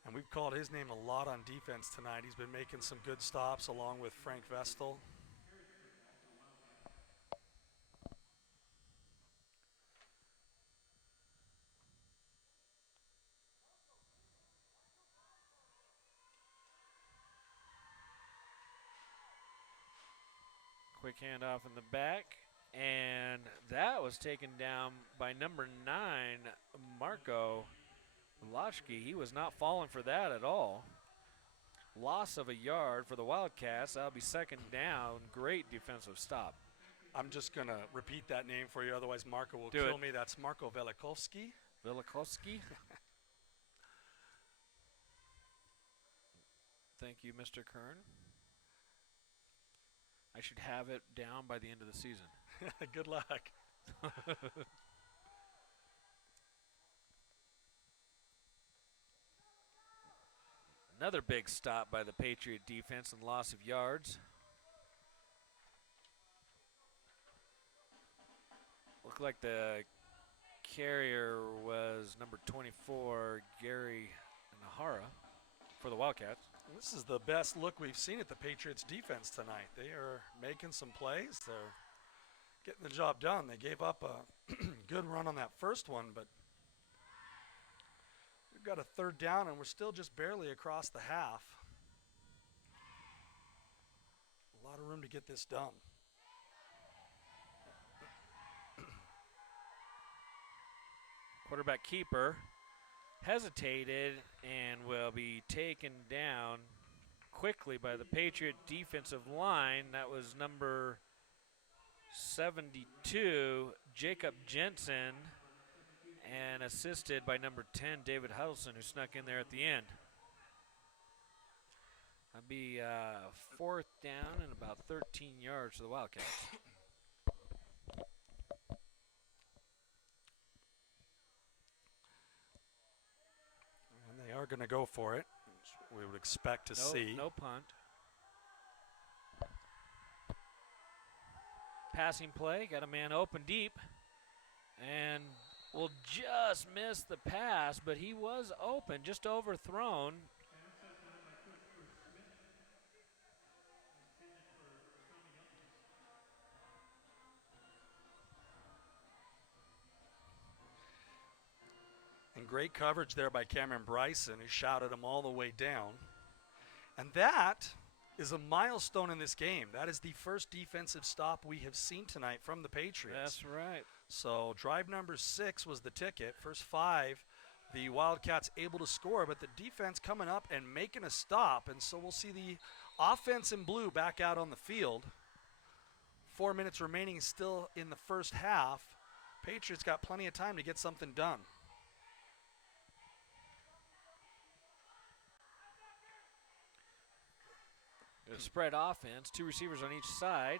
And we've called his name a lot on defense tonight. He's been making some good stops along with Frank Vestal. Quick handoff in the back, and that was taken down by number 9, Marco Lashke. He was not falling for that at all. Loss of a yard for the Wildcats. That'll be 2nd down. Great defensive stop. I'm just going to repeat that name for you, otherwise Marco will Do kill it. me. That's Marco Velikovsky. Velikovsky. Thank you, Mr. Kern. I should have it down by the end of the season. Good luck. Another big stop by the Patriot defense and loss of yards. Looked like the carrier was number 24, Gary Nahara, for the Wildcats. This is the best look we've seen at the Patriots defense tonight. They are making some plays. They're getting the job done. They gave up a good run on that first one, but we've got a 3rd down and we're still just barely across the half. A lot of room to get this done. Quarterback keeper hesitated and will be taken down quickly by the Patriot defensive line. That was number 72, Jacob Jensen, and assisted by number 10, David Huddleston, who snuck in there at the end. That'd be 4th down and about 13 yards to the Wildcats. And they are going to go for it, which we would expect to see. No punt. Passing play, got a man open deep, and will just miss the pass, but he was open, just overthrown. And great coverage there by Cameron Bryson, who shouted him all the way down. And that is a milestone in this game. That is the first defensive stop we have seen tonight from the Patriots. That's right. So drive number 6 was the ticket. First 5, the Wildcats able to score, but the defense coming up and making a stop. And so we'll see the offense in blue back out on the field. 4 minutes remaining still in the first half. Patriots got plenty of time to get something done. A spread offense, 2 receivers on each side.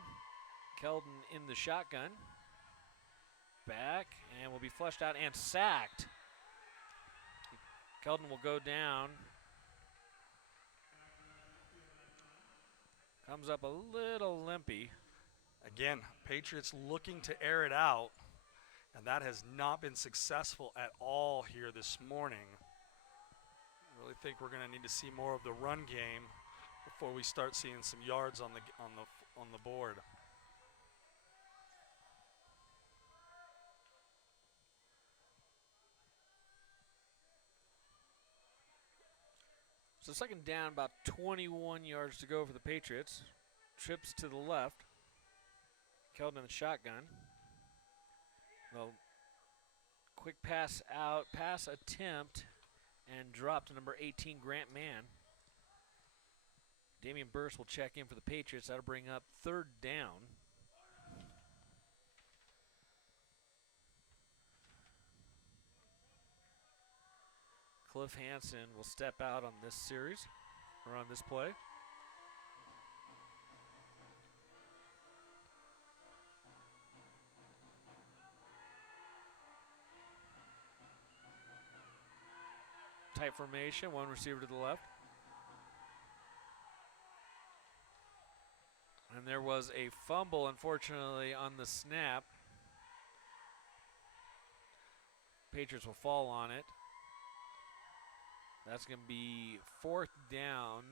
Keldon in the shotgun. Back, and will be flushed out and sacked. Keldon will go down. Comes up a little limpy. Again, Patriots looking to air it out, and that has not been successful at all here this morning. I really think we're going to need to see more of the run game before we start seeing some yards on the board. So second down, about 21 yards to go for the Patriots. Trips to the left. Keldon in the shotgun. Well, quick pass out, pass attempt, and drop to number 18, Grant Mann. Damian Burst will check in for the Patriots. That'll bring up third down. Cliff Hansen will step out on this series, or on this play. Tight formation, 1 receiver to the left. And there was a fumble, unfortunately, on the snap. Patriots will fall on it. That's going to be 4th down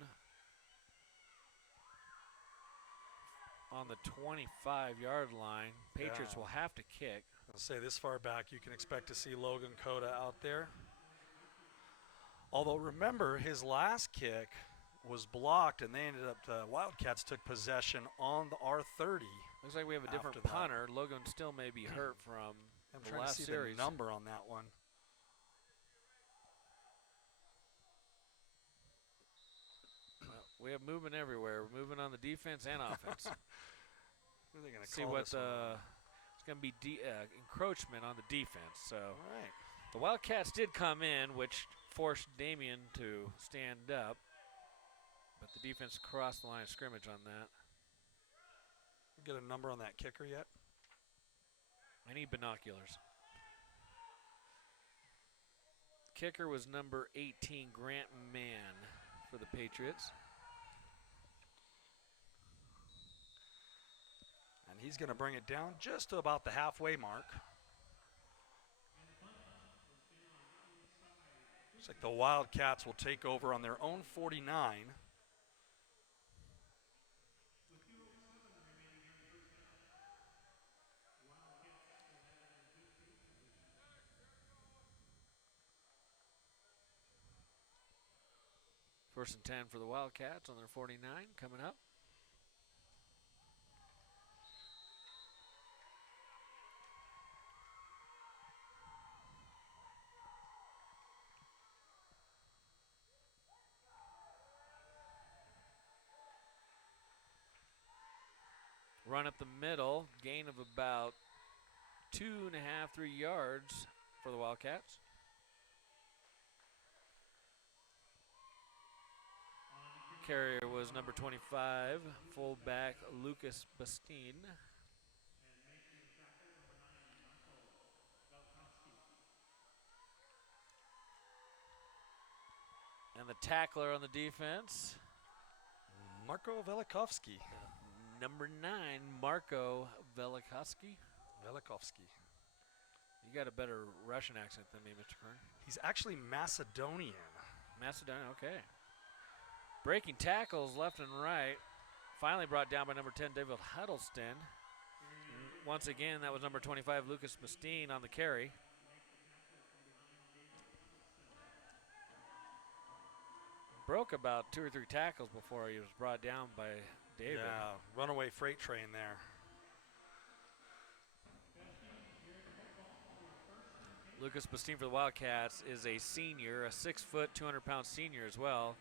on the 25-yard line. Patriots will have to kick. I'll say this far back, you can expect to see Logan Cota out there. Although remember, his last kick was blocked, and they ended up, Wildcats took possession on the R30. Looks like we have a different punter. Logan still may be hurt from the last series. I'm trying to see the number on that one. We have movement everywhere. We're moving on the defense and offense. What are they going to see call what this it's going to be encroachment on the defense. So all right. The Wildcats did come in, which forced Damian to stand up, but the defense crossed the line of scrimmage on that. Get a number on that kicker yet? I need binoculars. Kicker was number 18, Grant Mann for the Patriots. And he's going to bring it down just to about the halfway mark. Looks like the Wildcats will take over on their own 49. First and 10 for the Wildcats on their 49 coming up. Run up the middle, gain of about 2.5, 3 yards for the Wildcats. Carrier was number 25, fullback Lucas Bastine. And the tackler on the defense, Marko Velikovsky. Number 9, Marko Velikovsky. Velikovsky. You got a better Russian accent than me, Mr. Kern. He's actually Macedonian. Macedonian, okay. Breaking tackles left and right. Finally brought down by number 10, David Huddleston. Once again, that was number 25, Lucas Bastine on the carry. Broke about 2 or 3 tackles before he was brought down by David. Yeah, runaway freight train there. Lucas Bastine for the Wildcats is a senior, a 6', 200-pound senior as well,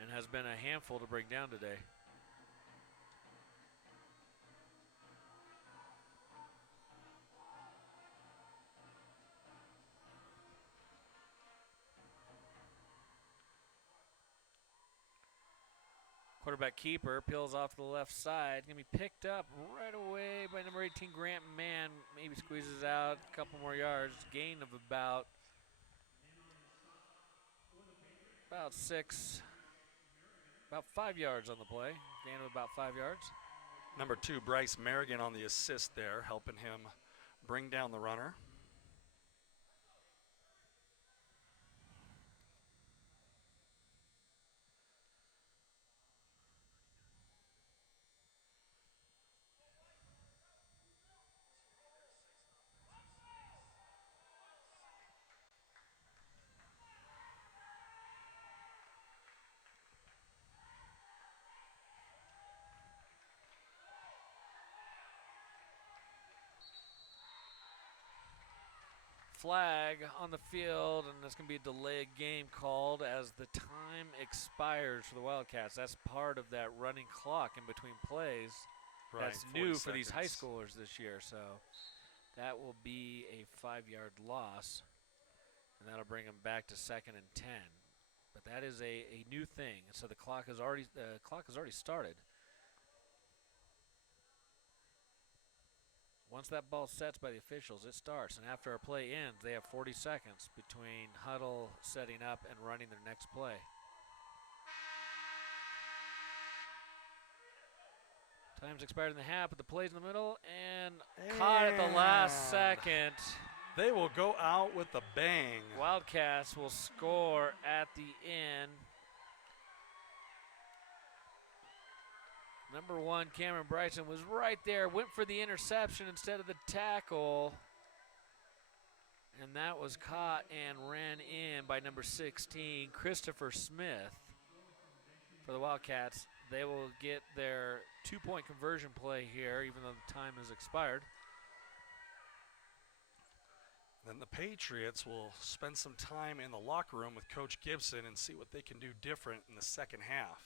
and has been a handful to bring down today. Quarterback keeper peels off to the left side. Going to be picked up right away by number 18, Grant Mann. Maybe squeezes out a couple more yards. Gain of about 5 yards on the play. Gain of about 5 yards. Number 2, Bryce Merrigan on the assist there, helping him bring down the runner. Flag on the field, and there's going to be a delay of game called as the time expires for the Wildcats. That's part of that running clock in between plays. Right, That's new for 40 these high seconds. schoolers this year, so that will be a 5-yard loss, and that'll bring them back to 2nd and 10. But that is a new thing, so the clock has already started. Once that ball sets by the officials, it starts. And after our play ends, they have 40 seconds between huddle setting up and running their next play. Time's expired in the half, but the play's in the middle and caught at the last second. They will go out with a bang. Wildcats will score at the end. Number 1, Cameron Bryson, was right there, went for the interception instead of the tackle. And that was caught and ran in by number 16, Christopher Smith. For the Wildcats, they will get their 2-point conversion play here, even though the time has expired. Then the Patriots will spend some time in the locker room with Coach Gibson and see what they can do different in the second half.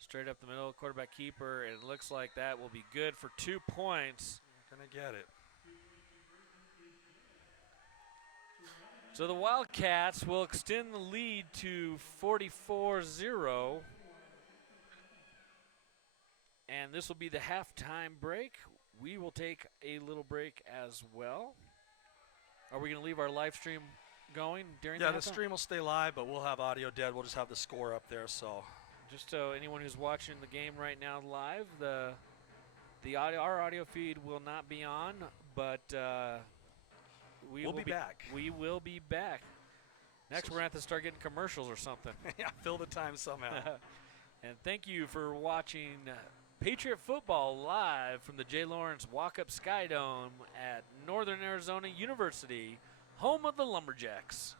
Straight up the middle, quarterback keeper, and it looks like that will be good for 2 points. Gonna get it. So the Wildcats will extend the lead to 44-0. And this will be the halftime break. We will take a little break as well. Are we going to leave our live stream going during Yeah, the the stream will stay live, but we'll have audio dead. We'll just have the score up there, so. Just so anyone who's watching the game right now live, our audio feed will not be on, but we'll be back. We will be back. Next, we're going to have to start getting commercials or something. Yeah, fill the time somehow. And thank you for watching Patriot Football live from the J. Lawrence Walk-Up Skydome at Northern Arizona University, home of the Lumberjacks.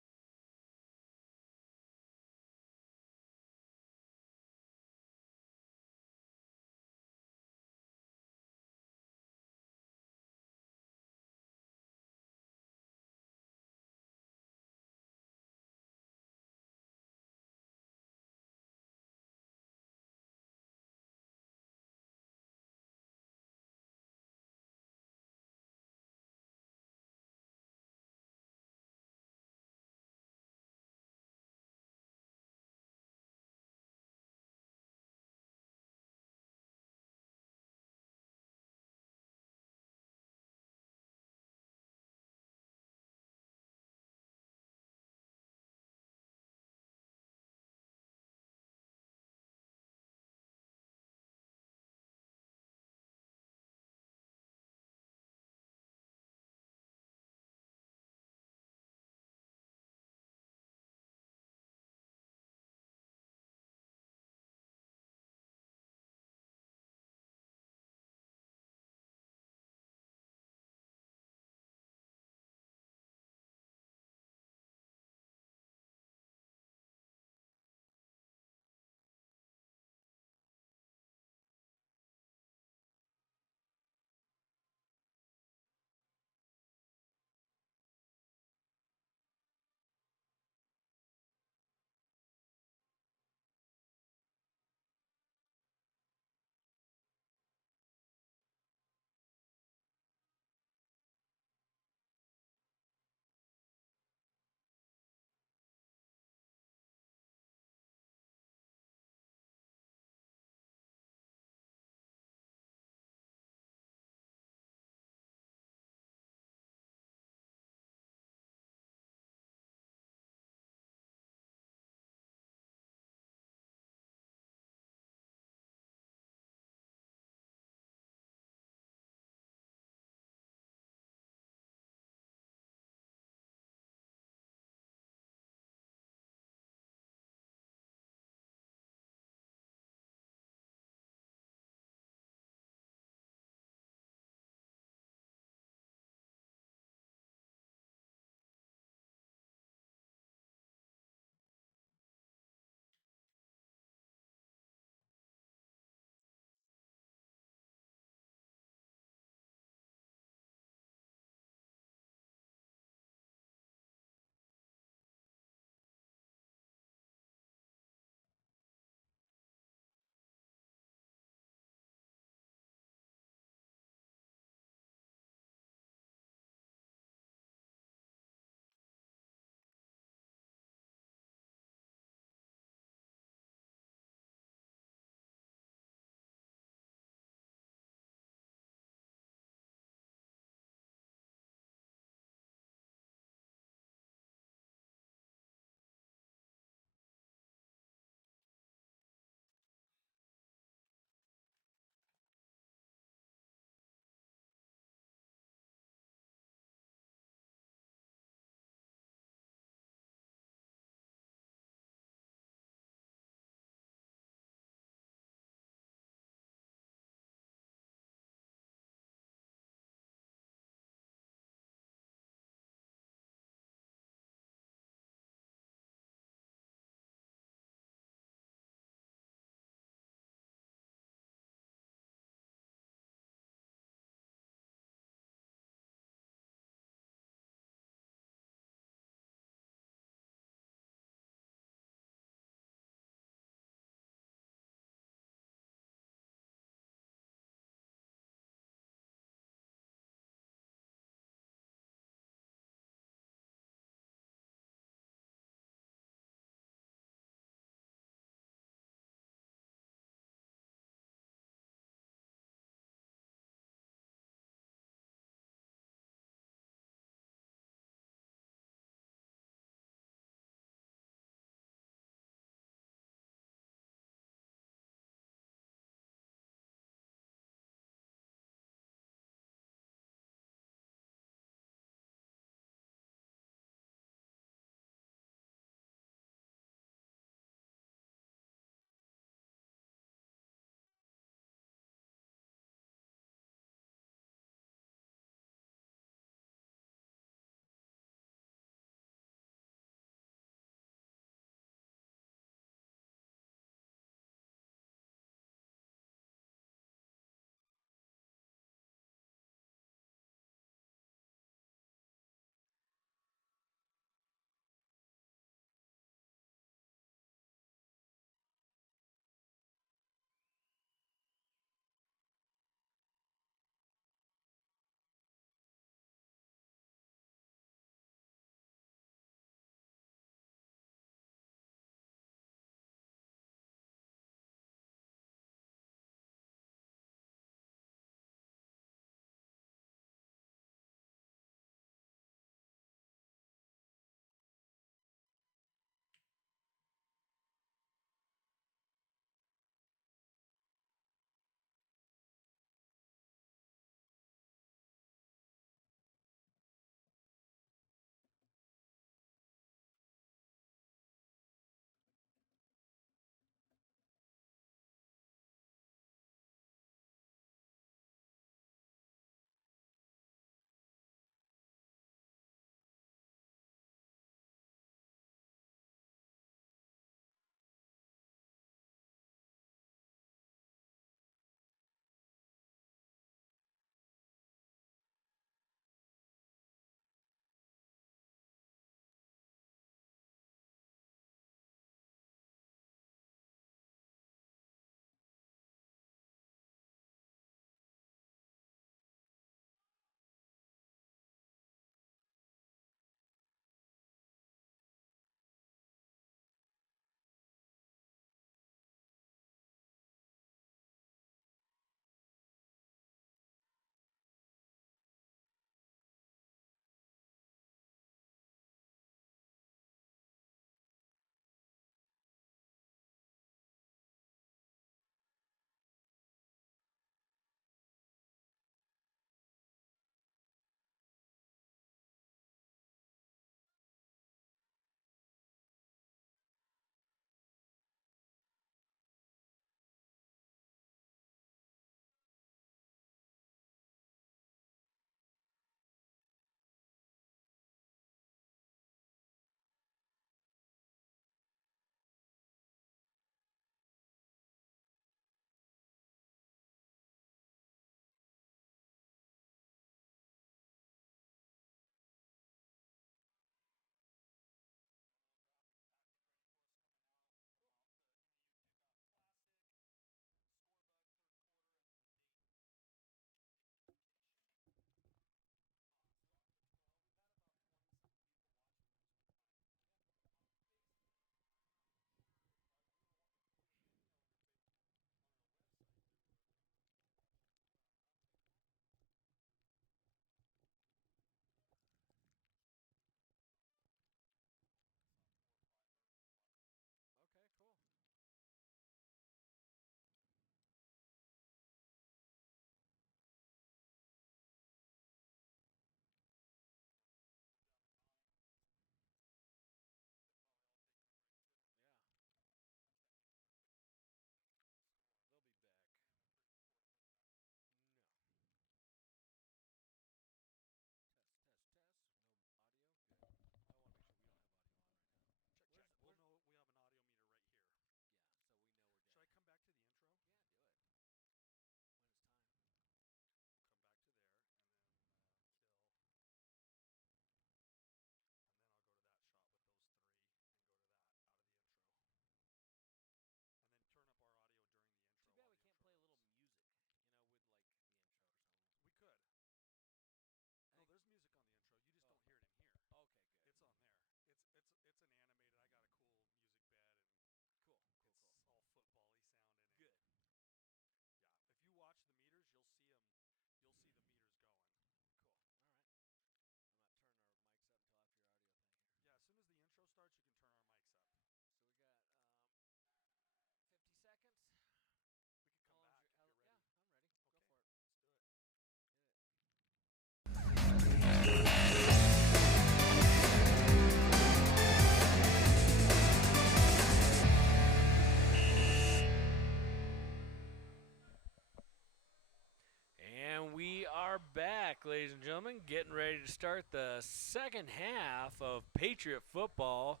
ladies and gentlemen. Getting ready to start the second half of Patriot football.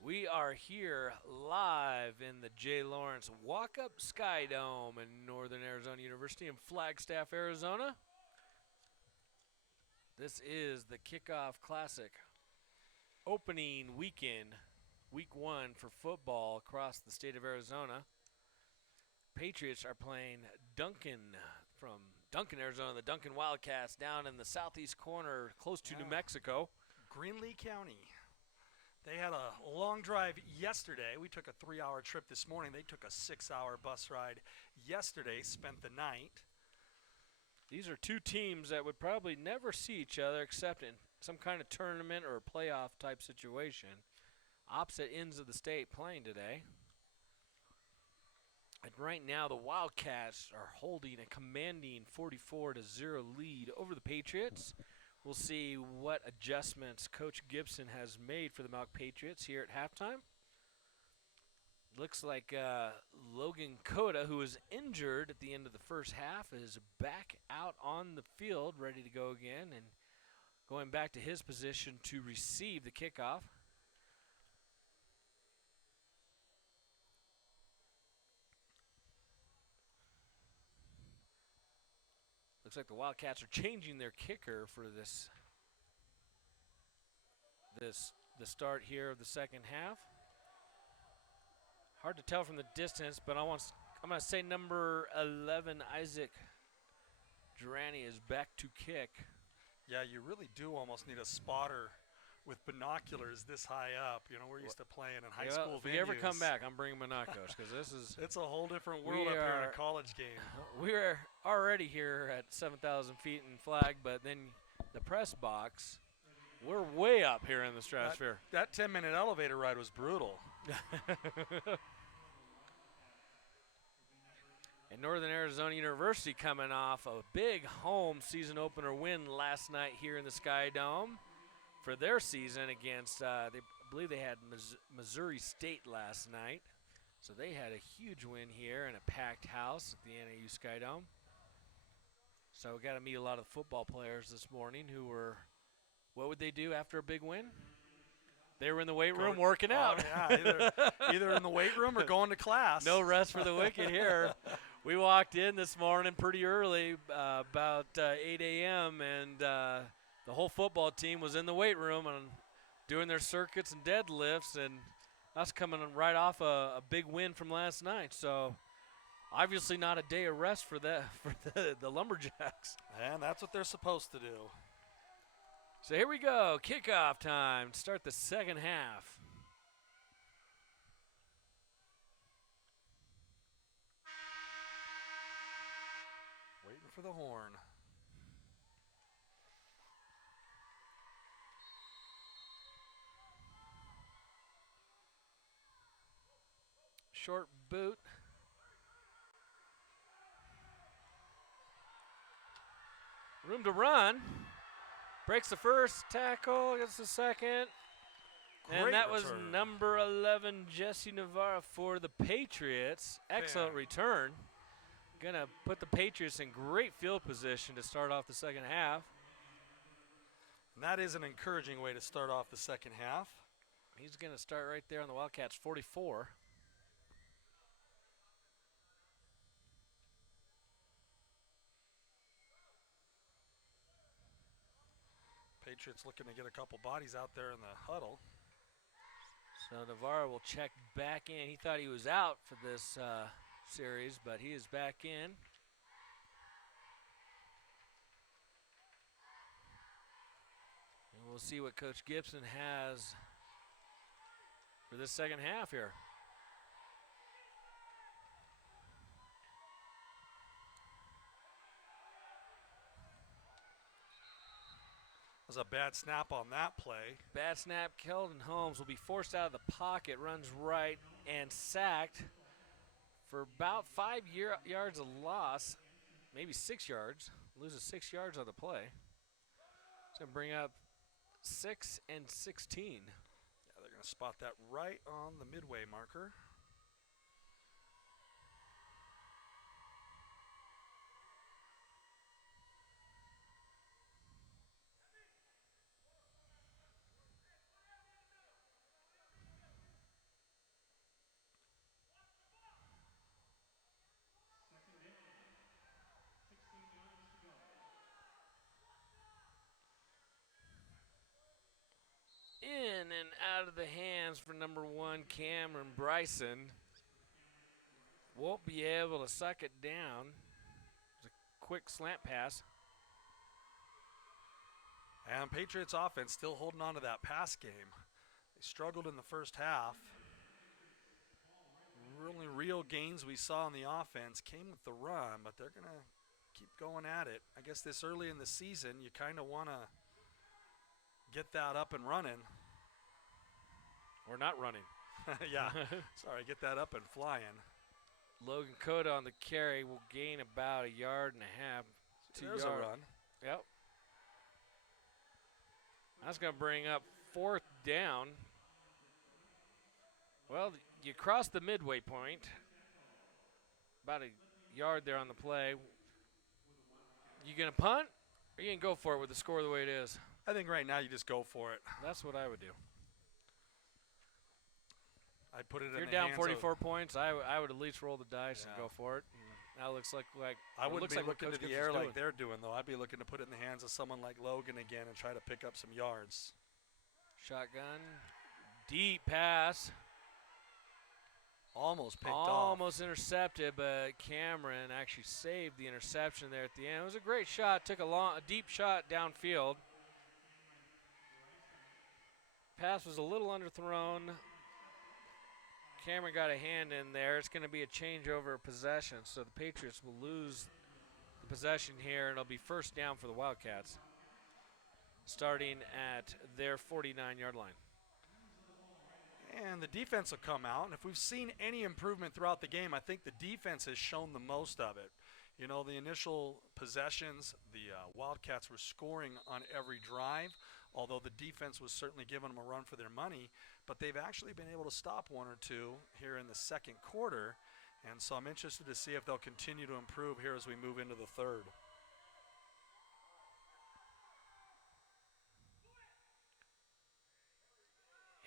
We are here live in the J. Lawrence Walk-Up Skydome in Northern Arizona University in Flagstaff, Arizona. This is the Kickoff Classic opening weekend, week one for football across the state of Arizona. Patriots are playing Duncan from Duncan, Arizona, the Duncan Wildkats down in the southeast corner close to New Mexico. Greenlee County. They had a long drive yesterday. We took a 3-hour trip this morning. They took a 6-hour bus ride yesterday, spent the night. These are two teams that would probably never see each other except in some kind of tournament or playoff type situation. Opposite ends of the state playing today. And right now the Wildcats are holding a commanding 44-0 lead over the Patriots. We'll see what adjustments Coach Gibson has made for the MALC Patriots here at halftime. Looks like Logan Cota, who was injured at the end of the first half, is back out on the field, ready to go again, and going back to his position to receive the kickoff. Looks like the Wildcats are changing their kicker for the start here of the second half. Hard to tell from the distance, but I'm going to say number 11, Isaac Durrani, is back to kick. Yeah, you really do almost need a spotter with binoculars this high up. You know, we're used to playing in high school venues. If you ever come back, I'm bringing binoculars because this is... It's a whole different world up here in a college game. We are already here at 7,000 feet in flag, but then the press box, we're way up here in the stratosphere. That 10-minute elevator ride was brutal. And Northern Arizona University coming off a big home season opener win last night here in the Skydome for their season against, I believe they had Missouri State last night. So they had a huge win here in a packed house at the NAU Skydome. So we got to meet a lot of football players this morning who were, what would they do after a big win? They were in the weight room working out. Yeah, either in the weight room or going to class. No rest for the wicked here. We walked in this morning pretty early, about 8 a.m., and the whole football team was in the weight room and doing their circuits and deadlifts, and us coming right off a big win from last night. So obviously not a day of rest for the Lumberjacks. And that's what they're supposed to do. So here we go, kickoff time. Start the second half. Waiting for the horn. Short boot. Room to run. Breaks the first tackle, gets the second. And that was number 11, Jesse Navarra for the Patriots. Excellent return. Going to put the Patriots in great field position to start off the second half. And that is an encouraging way to start off the second half. He's going to start right there on the Wildcats 44. Patriots looking to get a couple bodies out there in the huddle. So Navarro will check back in. He thought he was out for this series, but he is back in. And we'll see what Coach Gibson has for this second half here. Was a bad snap on that play. Bad snap. Keldon Holmes will be forced out of the pocket, runs right, and sacked for about 5 yards of loss, maybe 6 yards. Loses 6 yards on the play. It's going to bring up 6 and 16. Yeah, they're going to spot that right on the midway marker. And then out of the hands for number 1, Cameron Bryson. Won't be able to suck it down. It's a quick slant pass. And Patriots offense still holding on to that pass game. They struggled in the first half. Really real gains we saw in the offense came with the run, but they're going to keep going at it. I guess this early in the season, you kind of want to get that up and running. Or not running. Yeah, sorry, get that up and flying. Logan Cota on the carry will gain about 1.5 yards. There's a run. Yep. That's going to bring up 4th down. Well, you cross the midway point. About 1 yard there on the play. You going to punt, or you going to go for it with the score the way it is? I think right now you just go for it. That's what I would do. I'd put it if in you're the down hands 44 of, points, I would at least roll the dice and go for it. And that looks like I wouldn't be like looking Coach to the Gibbs air is like doing. they're doing, though. I'd be looking to put it in the hands of someone like Logan again and try to pick up some yards. Shotgun, deep pass. Almost picked Almost intercepted, but Cameron actually saved the interception there at the end. It was a great shot. Took a deep shot downfield. Pass was a little underthrown. Cameron got a hand in there. It's going to be a changeover of possession, so the Patriots will lose the possession here, and it'll be 1st down for the Wildcats, starting at their 49-yard line. And the defense will come out, and if we've seen any improvement throughout the game, I think the defense has shown the most of it. You know, the initial possessions, the Wildcats were scoring on every drive, although the defense was certainly giving them a run for their money, but they've actually been able to stop 1 or 2 here in the second quarter, and so I'm interested to see if they'll continue to improve here as we move into the third.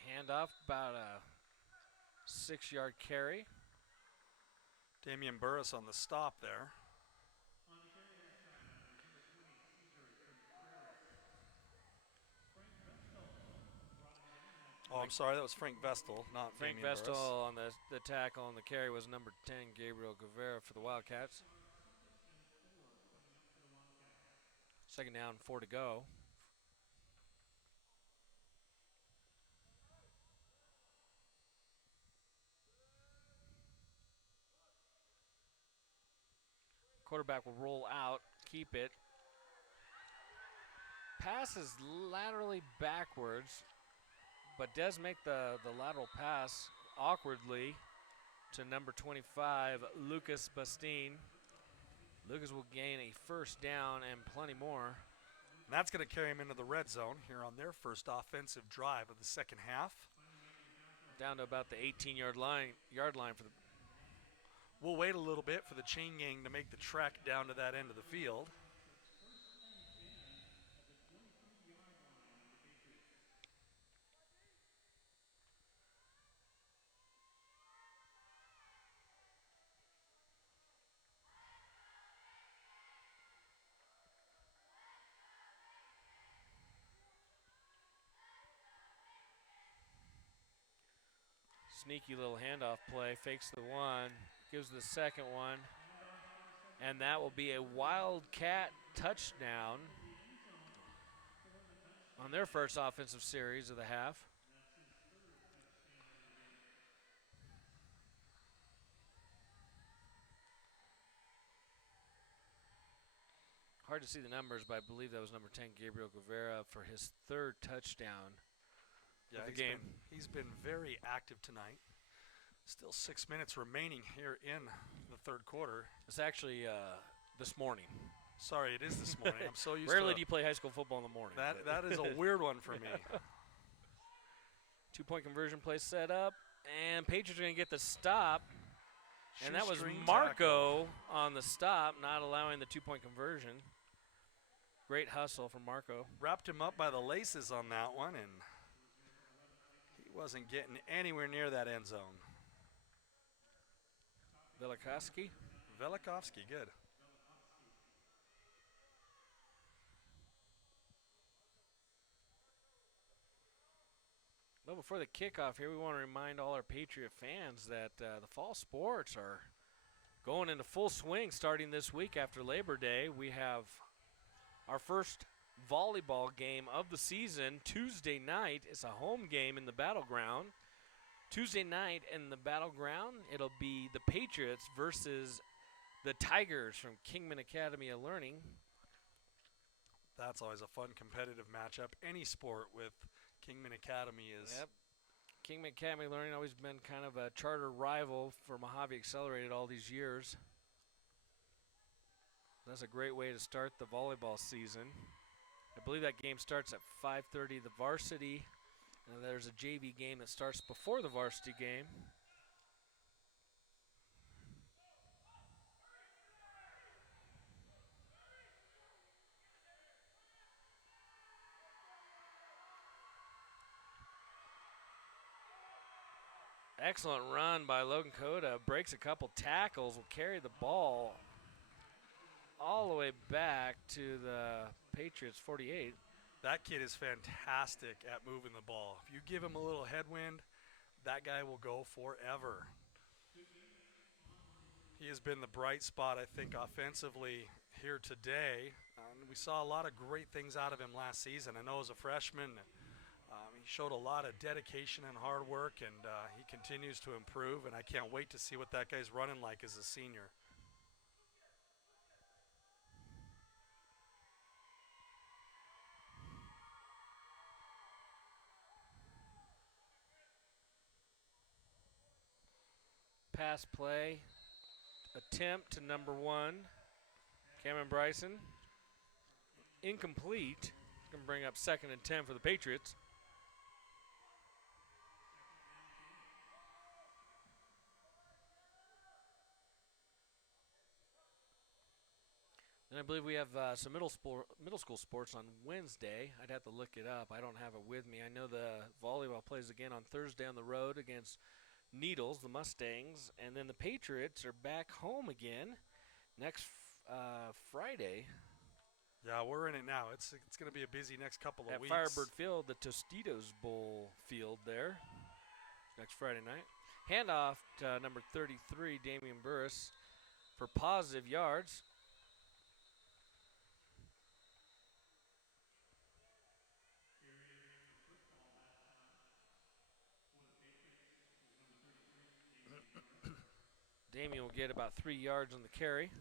Handoff, about a 6-yard carry. Damian Burris on the stop there. Oh, I'm sorry, that was Frank Vestal, not Frank Damian Vestal Burris. on the tackle, and the carry was number 10, Gabriel Guevara for the Wildcats. 2nd down, 4 to go. Quarterback will roll out, keep it. Passes laterally backwards, but does make the lateral pass awkwardly to number 25, Lucas Bastine. Lucas will gain a 1st down and plenty more. And that's going to carry him into the red zone here on their first offensive drive of the second half. Down to about the 18-yard line for the. We'll wait a little bit for the chain gang to make the trek down to that end of the field. Sneaky little handoff play, fakes the one, gives the second one, and that will be a Wildcat touchdown on their first offensive series of the half. Hard to see the numbers, but I believe that was number 10, Gabriel Guevara, for his 3rd touchdown. Yeah, the game. He's been very active tonight. Still 6 minutes remaining here in the third quarter. It's actually this morning. Sorry, it is this morning. I'm so used Rarely to do you play high school football in the morning. that is a weird one for me. 2-point conversion play set up, and Patriots are going to get the stop. And that was Shoestring Marco on the stop, not allowing the 2-point conversion. Great hustle from Marco. Wrapped him up by the laces on that one, and he wasn't getting anywhere near that end zone. Velikovsky. Velikovsky, good. Well, before the kickoff here, we want to remind all our Patriot fans that the fall sports are going into full swing starting this week after Labor Day. We have our first volleyball game of the season Tuesday night. It's a home game in the Battleground. Tuesday night in the Battleground, it'll be the Patriots versus the Tigers from Kingman Academy of Learning. That's always a fun competitive matchup. Any sport with Kingman Academy is. Yep. Kingman Academy Learning always been kind of a charter rival for Mojave Accelerated all these years. That's a great way to start the volleyball season. I believe that game starts at 5:30, the varsity, and there's a JV game that starts before the varsity game. Excellent run by Logan Cota. Breaks a couple tackles, will carry the ball all the way back to the Patriots 48. That kid is fantastic at moving the ball. If you give him a little headwind, that guy will go forever. He has been the bright spot, I think, offensively here today. We saw a lot of great things out of him last season. I know as a freshman, he showed a lot of dedication and hard work, and he continues to improve, and I can't wait to see what that guy's running like as a senior. Pass play, attempt to number 1, Cameron Bryson. Incomplete. Going to bring up 2nd and 10 for the Patriots. And I believe we have some middle school sports on Wednesday. I'd have to look it up. I don't have it with me. I know the volleyball plays again on Thursday on the road against Needles, the Mustangs. And then the Patriots are back home again next Friday. Yeah, we're in it now. It's going to be a busy next couple of weeks. At Firebird Field, the Tostitos Bowl field there next Friday night. Handoff to number 33, Damian Burris, for positive yards. Damian will get about 3 yards on the carry.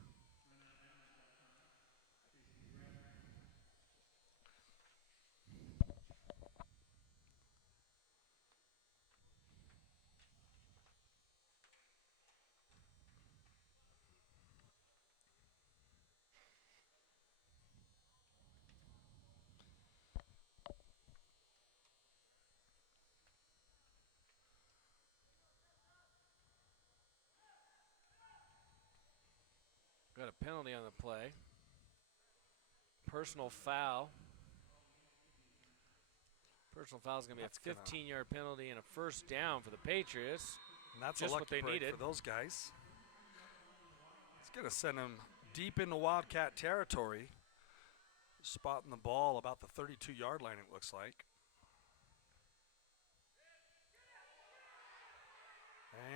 Got a penalty on the play. Personal foul. Personal foul is going to be a 15-yard penalty and a first down for the Patriots. And that's just a lucky what they break needed for those guys. It's going to send them deep into Wildcat territory. Spotting the ball about the 32-yard line, it looks like.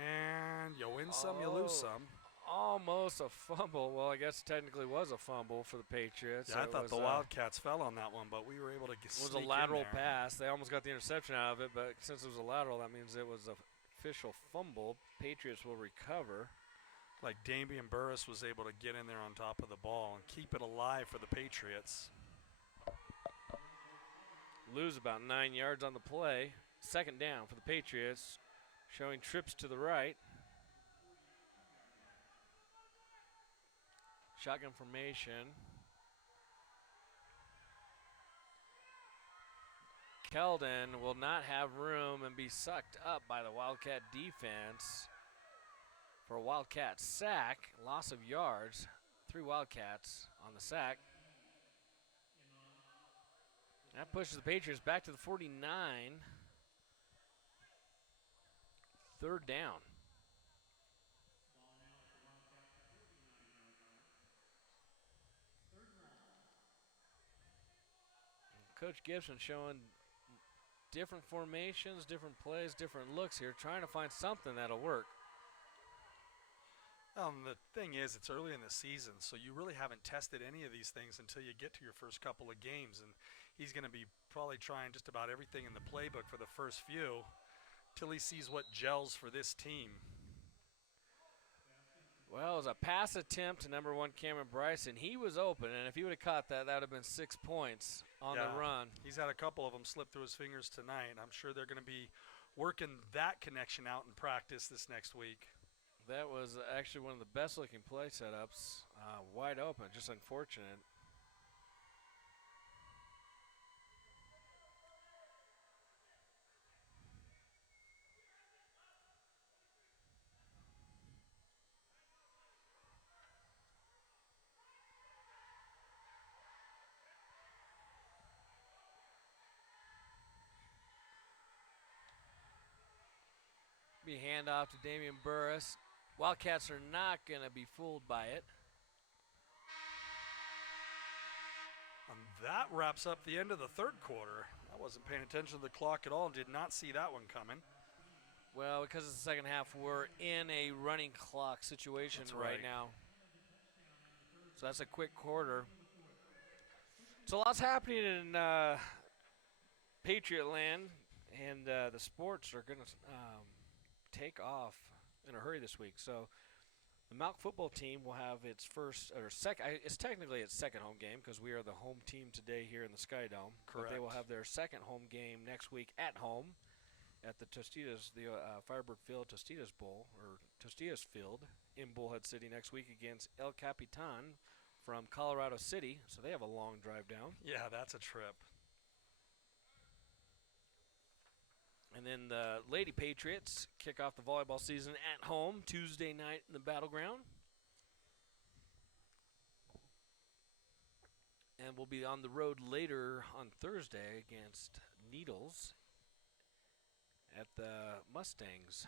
And you win some, you lose some. Almost a fumble. Well, I guess technically was a fumble for the Patriots. Yeah, I thought the Wildcats fell on that one, but we were able to get it was a lateral pass. They almost got the interception out of it, but since it was a lateral, that means it was an official fumble. Patriots will recover. Like Damian Burris was able to get in there on top of the ball and keep it alive for the Patriots. Lose about 9 yards on the play. 2nd down for the Patriots, showing trips to the right. Shotgun formation. Keldon will not have room and be sucked up by the Wildcat defense for a Wildcat sack. Loss of yards. 3 Wildcats on the sack. That pushes the Patriots back to the 49. 3rd down. Coach Gibson showing different formations, different plays, different looks here, trying to find something that'll work. The thing is, it's early in the season, so you really haven't tested any of these things until you get to your first couple of games, and he's going to be probably trying just about everything in the playbook for the first few till he sees what gels for this team. Well, it was a pass attempt to number 1 Cameron Bryson. He was open, and if he would have caught that, that would have been 6 points on the run. He's had a couple of them slip through his fingers tonight. I'm sure they're going to be working that connection out in practice this next week. That was actually one of the best-looking play setups, wide open, just unfortunate. Be a handoff to Damian Burris. Wildcats are not going to be fooled by it. And that wraps up the end of the third quarter. I wasn't paying attention to the clock at all and did not see that one coming. Well, because it's the second half, we're in a running clock situation right now. So that's a quick quarter. So lots happening in Patriot land, and the sports are going to take off in a hurry this week. So the MALC football team will have its first, or second, it's technically its second home game because we are the home team today here in the Skydome. Correct. But they will have their second home game next week at home at the Tostitas, the Firebird Field Tostitas Bowl, or Tostitas Field in Bullhead City next week against El Capitan from Colorado City. So they have a long drive down. Yeah, that's a trip. And then the Lady Patriots kick off the volleyball season at home Tuesday night in the Battleground. And we'll be on the road later on Thursday against Needles at the Mustangs,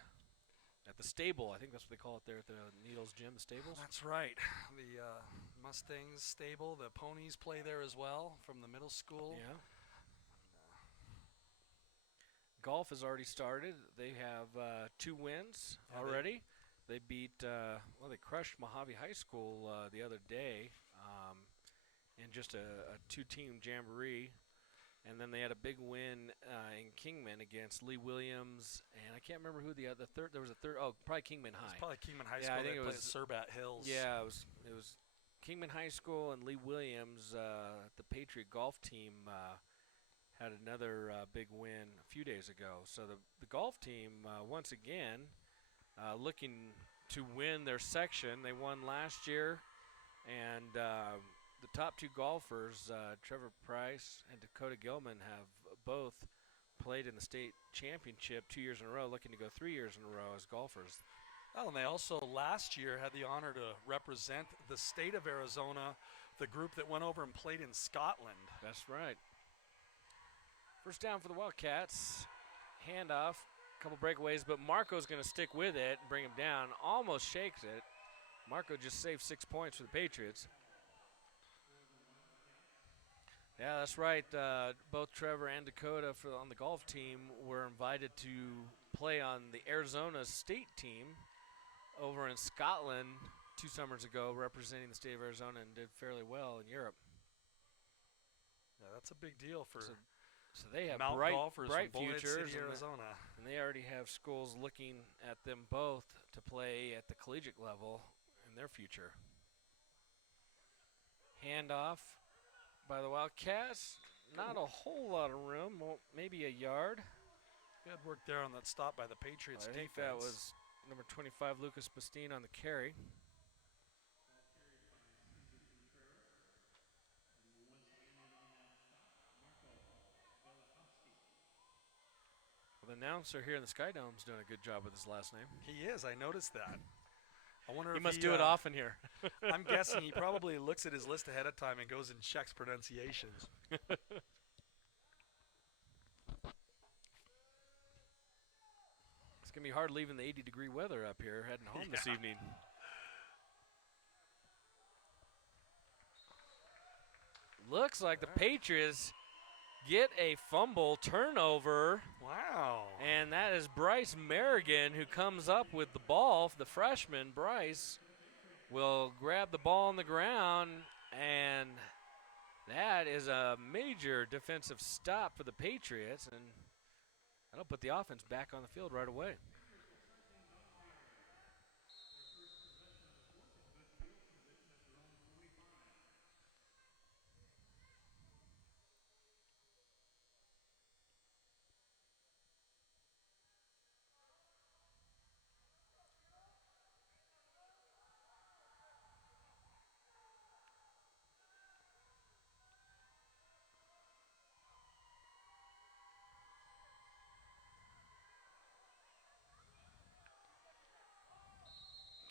at the stable. I think that's what they call it there at the Needles Gym, the stables. That's right. The Mustangs stable, the ponies play there as well from the middle school. Yeah. Golf has already started. They have 2 wins already. They beat, they crushed Mojave High School the other day in just a 2-team jamboree. And then they had a big win in Kingman against Lee Williams. And I can't remember who the third, there was a third, probably Kingman High. It's probably Kingman High School. I think they it played was Surbat Hills. Yeah, it was Kingman High School and Lee Williams. The Patriot golf team had another big win a few days ago. So the golf team, once again, looking to win their section. They won last year, and the top 2 golfers, Trevor Price and Dakota Gilman, have both played in the state championship 2 years in a row, looking to go 3 years in a row as golfers. Oh, and they also last year had the honor to represent the state of Arizona, the group that went over and played in Scotland. That's right. First down for the Wildcats. Handoff, a couple breakaways, but Marco's going to stick with it and bring him down. Almost shakes it. Marco just saved 6 points for the Patriots. Yeah, that's right. Both Trevor and Dakota on the golf team were invited to play on the Arizona state team over in Scotland 2 summers ago, representing the state of Arizona, and did fairly well in Europe. Yeah, that's a big deal for so they have MALC bright golfers futures, from Bullhead City, Arizona. And they already have schools looking at them both to play at the collegiate level in their future. Handoff by the Wildcats. Not a whole lot of room, maybe a yard. Good work there on that stop by the Patriots I defense. think that was number 25, Lucas Bastine, on the carry. The announcer here in the Skydome is doing a good job with his last name. He is. I noticed that. I wonder He if must do it often here. I'm guessing he probably looks at his list ahead of time and goes and checks pronunciations. It's going to be hard leaving the 80-degree weather up here, heading home this evening. Looks like the Patriots get a fumble turnover. Wow. And that is Bryce Merrigan who comes up with the ball. The freshman, Bryce, will grab the ball on the ground, and that is a major defensive stop for the Patriots, and that'll put the offense back on the field right away.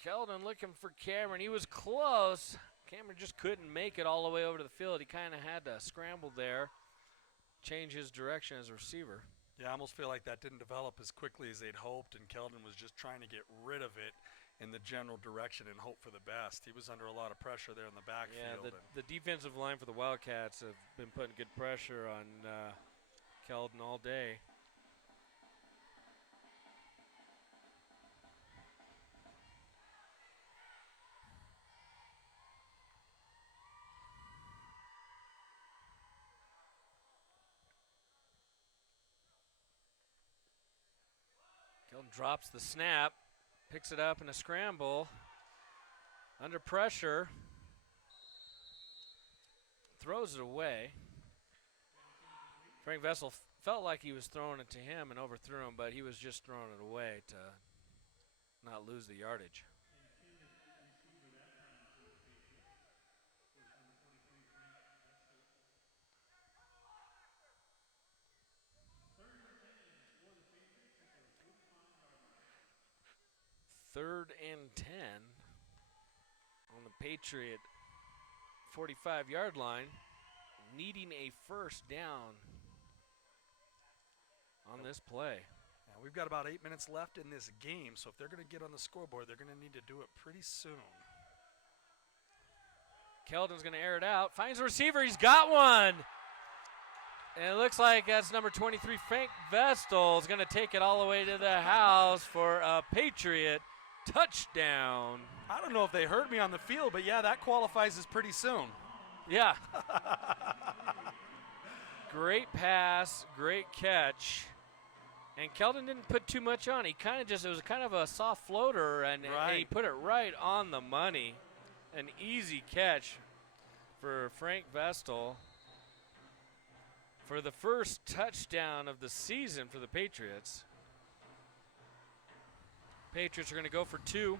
Keldon looking for Cameron. He was close. Cameron just couldn't make it all the way over to the field. He kind of had to scramble there, change his direction as a receiver. Yeah, I almost feel like that didn't develop as quickly as they'd hoped, and Keldon was just trying to get rid of it in the general direction and hope for the best. He was under a lot of pressure there in the backfield. Yeah, the defensive line for the Wildcats have been putting good pressure on Keldon all day. Keldon drops the snap, picks it up in a scramble, under pressure, throws it away. Frank Vessel felt like he was throwing it to him and overthrew him, but he was just throwing it away to not lose the yardage. Third and 10 on the Patriot 45-yard line, needing a first down on this play. Yeah, we've got about 8 minutes left in this game, so if they're going to get on the scoreboard, they're going to need to do it pretty soon. Keldon's going to air it out, finds a receiver, he's got one! And it looks like that's number 23, Frank Vestal, is going to take it all the way to the house for a Patriot touchdown. I don't know if they heard me on the field, but yeah, that qualifies as pretty soon. Yeah. Great pass, great catch. And Keldon didn't put too much on. He kind of it was kind of a soft floater, and he put it right on the money. An easy catch for Frank Vestal for the first touchdown of the season for the Patriots. Patriots are going to go for two.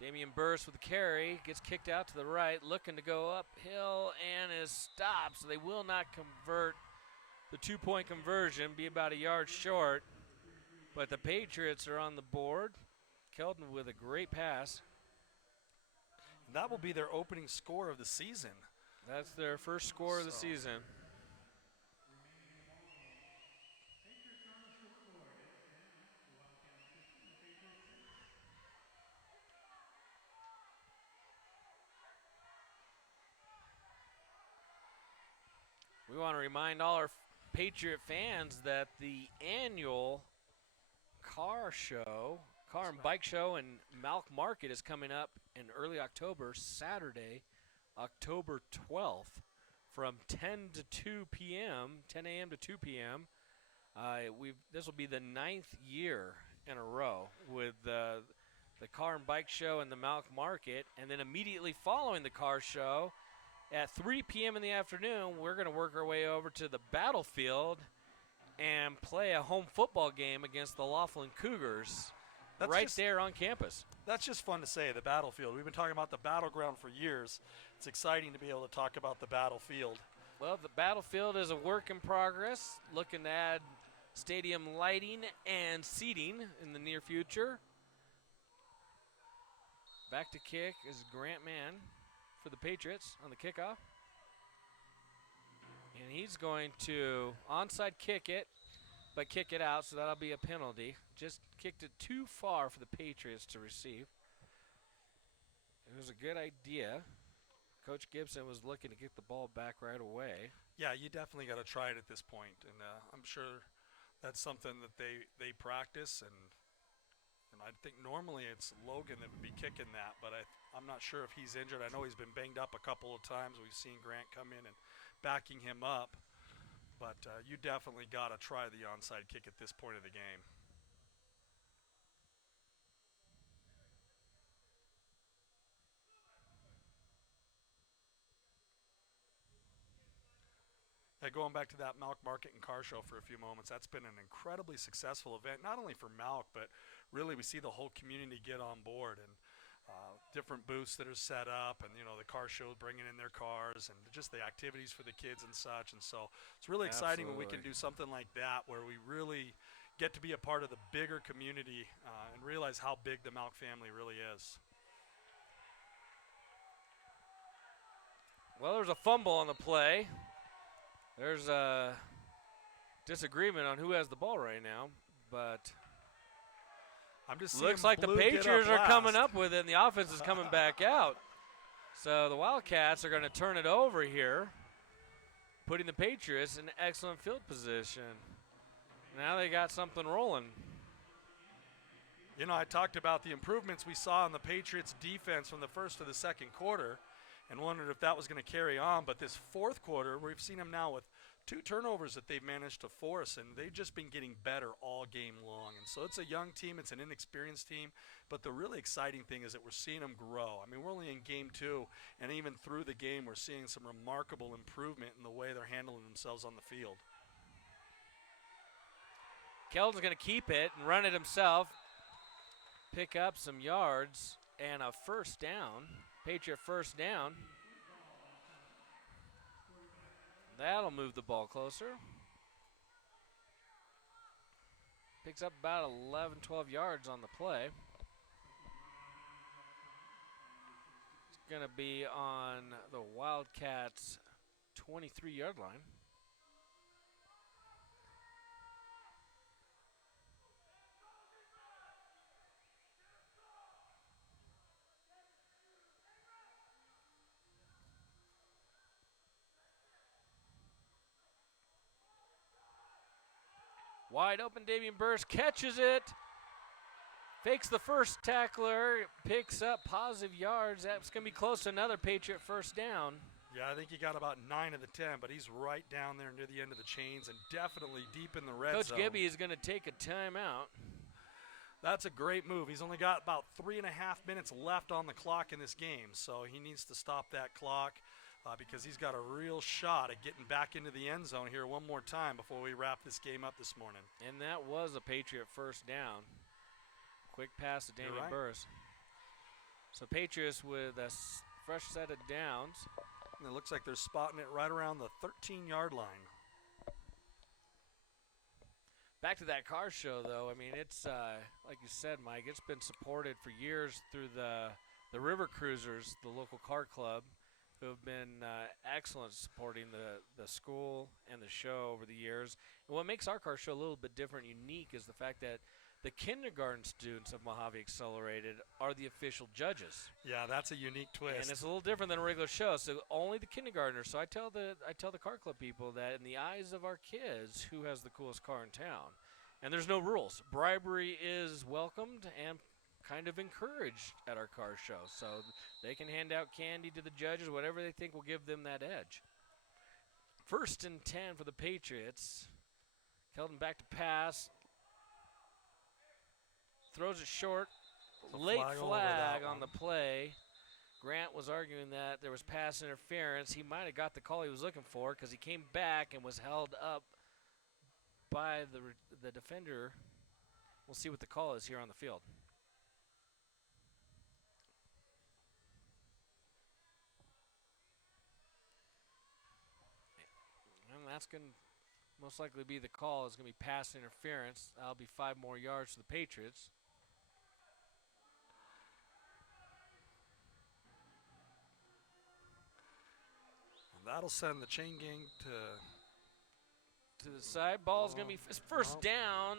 Damian Burris with the carry, gets kicked out to the right, looking to go uphill and is stopped. So they will not convert the two-point conversion, be about a yard short. But the Patriots are on the board. Keldon with a great pass. That will be their opening score of the season. That's their first score of the season. We want to remind all our Patriot fans that the annual car and bike show and MALC Market is coming up in early October, Saturday, October 12th, from 10 to 2 p.m., 10 a.m. to 2 p.m. This will be the 9th year in a row with the car and bike show and the MALC Market, and then immediately following the car show, at 3 p.m. in the afternoon, we're going to work our way over to the battlefield and play a home football game against the Laughlin Cougars there on campus. That's just fun to say, the battlefield. We've been talking about the battleground for years. It's exciting to be able to talk about the battlefield. Well, the battlefield is a work in progress, looking to add stadium lighting and seating in the near future. Back to kick is Grant Mann for the Patriots on the kickoff. And he's going to onside kick it, but kick it out, so that'll be a penalty. Just kicked it too far for the Patriots to receive. It was a good idea. Coach Gibson was looking to get the ball back right away. Yeah, you definitely got to try it at this point, and I'm sure that's something that they practice, and I think normally it's Logan that would be kicking that, but I'm not sure if he's injured. I know he's been banged up a couple of times. We've seen Grant come in and backing him up, but you definitely got to try the onside kick at this point of the game. Going back to that MALC Market and Car Show for a few moments, that's been an incredibly successful event, not only for MALC, but really we see the whole community get on board, and different booths that are set up, and the car show bringing in their cars, and just the activities for the kids and such. And so it's really exciting when we can do something like that, where we really get to be a part of the bigger community and realize how big the MALC family really is. Well, there's a fumble on the play. There's a disagreement on who has the ball right now, but I'm just looks like the Patriots are coming up with it, and the offense is coming back out. So the Wildcats are going to turn it over here, putting the Patriots in excellent field position. Now they got something rolling. I talked about the improvements we saw in the Patriots defense from the first to the second quarter, and wondered if that was going to carry on. But this fourth quarter, we've seen them now with 2 turnovers that they've managed to force, and they've just been getting better all game long. And so it's a young team, it's an inexperienced team, but the really exciting thing is that we're seeing them grow. I mean, we're only in game 2, and even through the game, we're seeing some remarkable improvement in the way they're handling themselves on the field. Keldon's going to keep it and run it himself, pick up some yards, and a first down. Patriot first down. That'll move the ball closer. Picks up about 11, 12 yards on the play. It's going to be on the Wildcats' 23-yard line. Wide open, Davian Burst catches it, fakes the first tackler, picks up positive yards. That's going to be close to another Patriot first down. Yeah, I think he got about 9 of the 10, but he's right down there near the end of the chains and definitely deep in the red zone. Coach Gibby is going to take a timeout. That's a great move. He's only got about 3.5 minutes left on the clock in this game, so he needs to stop that clock. Because he's got a real shot at getting back into the end zone here one more time before we wrap this game up this morning. And that was a Patriot first down. Quick pass to Damian Burris. So Patriots with a fresh set of downs. And it looks like they're spotting it right around the 13-yard line. Back to that car show, though. I mean, it's, like you said, Mike, it's been supported for years through the River Cruisers, the local car club, who have been excellent supporting the school and the show over the years. And what makes our car show a little bit different, unique, is the fact that the kindergarten students of Mojave Accelerated are the official judges. Yeah, that's a unique twist. And it's a little different than a regular show. So only the kindergartners. So I tell the car club people that in the eyes of our kids, who has the coolest car in town? And there's no rules. Bribery is welcomed and kind of encouraged at our car show. So they can hand out candy to the judges, whatever they think will give them that edge. 1st and 10 for the Patriots. Keldon back to pass. Throws it short. Late flag on the play. Grant was arguing that there was pass interference. He might have got the call he was looking for because he came back and was held up by the defender. We'll see what the call is here on the field. That's going to most likely be the call. It's going to be pass interference. That'll be 5 more yards for the Patriots. And That'll send the chain gang to the side. Ball's going to be first down.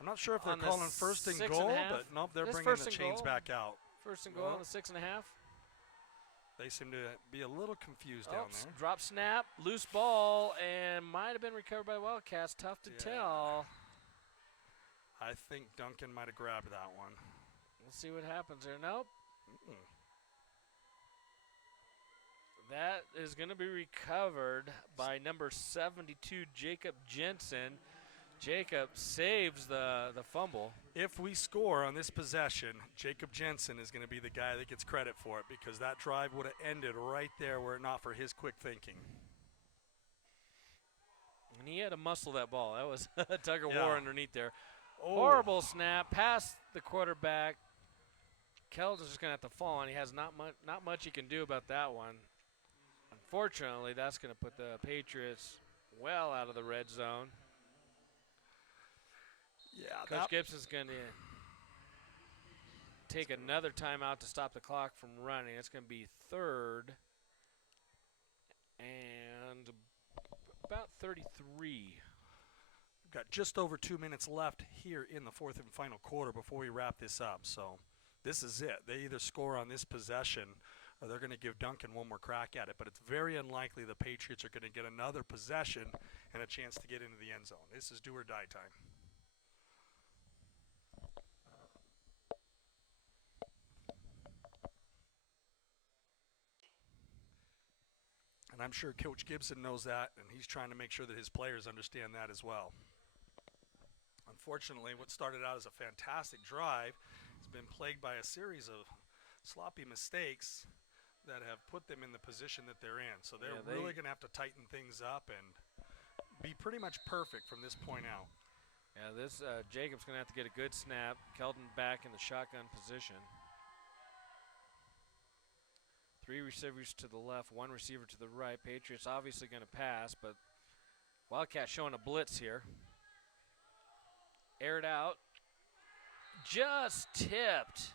I'm not sure if they're On the calling first and 6.5. goal, but nope, they're It's bringing first the and chains goal. back out. First and goal on the 6.5. They seem to be a little confused down there. Drop snap, loose ball, and might have been recovered by Wildcats. Tough to tell. I think Duncan might have grabbed that one. We'll see what happens there. Nope. That is going to be recovered by number 72, Jacob Jensen. Jacob saves the fumble. If we score on this possession, Jacob Jensen is going to be the guy that gets credit for it, because that drive would have ended right there were it not for his quick thinking. And he had to muscle that ball. That was a tug of war underneath there. Oh. Horrible snap past the quarterback. Keldon's just going to have to fall, and he has not much he can do about that one. Unfortunately, that's going to put the Patriots well out of the red zone. Yeah, Coach Gibson's going to take another timeout to stop the clock from running. It's going to be 3rd and about 33. We've got just over 2 minutes left here in the 4th and final quarter before we wrap this up. So this is it. They either score on this possession or they're going to give Duncan one more crack at it. But it's very unlikely the Patriots are going to get another possession and a chance to get into the end zone. This is do or die time. And I'm sure Coach Gibson knows that, and he's trying to make sure that his players understand that as well. Unfortunately, what started out as a fantastic drive has been plagued by a series of sloppy mistakes that have put them in the position that they're in. So they're really going to have to tighten things up and be pretty much perfect from this point out. Yeah, this Jacob's going to have to get a good snap. Keldon back in the shotgun position. 3 receivers to the left, 1 receiver to the right. Patriots obviously going to pass, but Wildcat showing a blitz here. Aired out. Just tipped.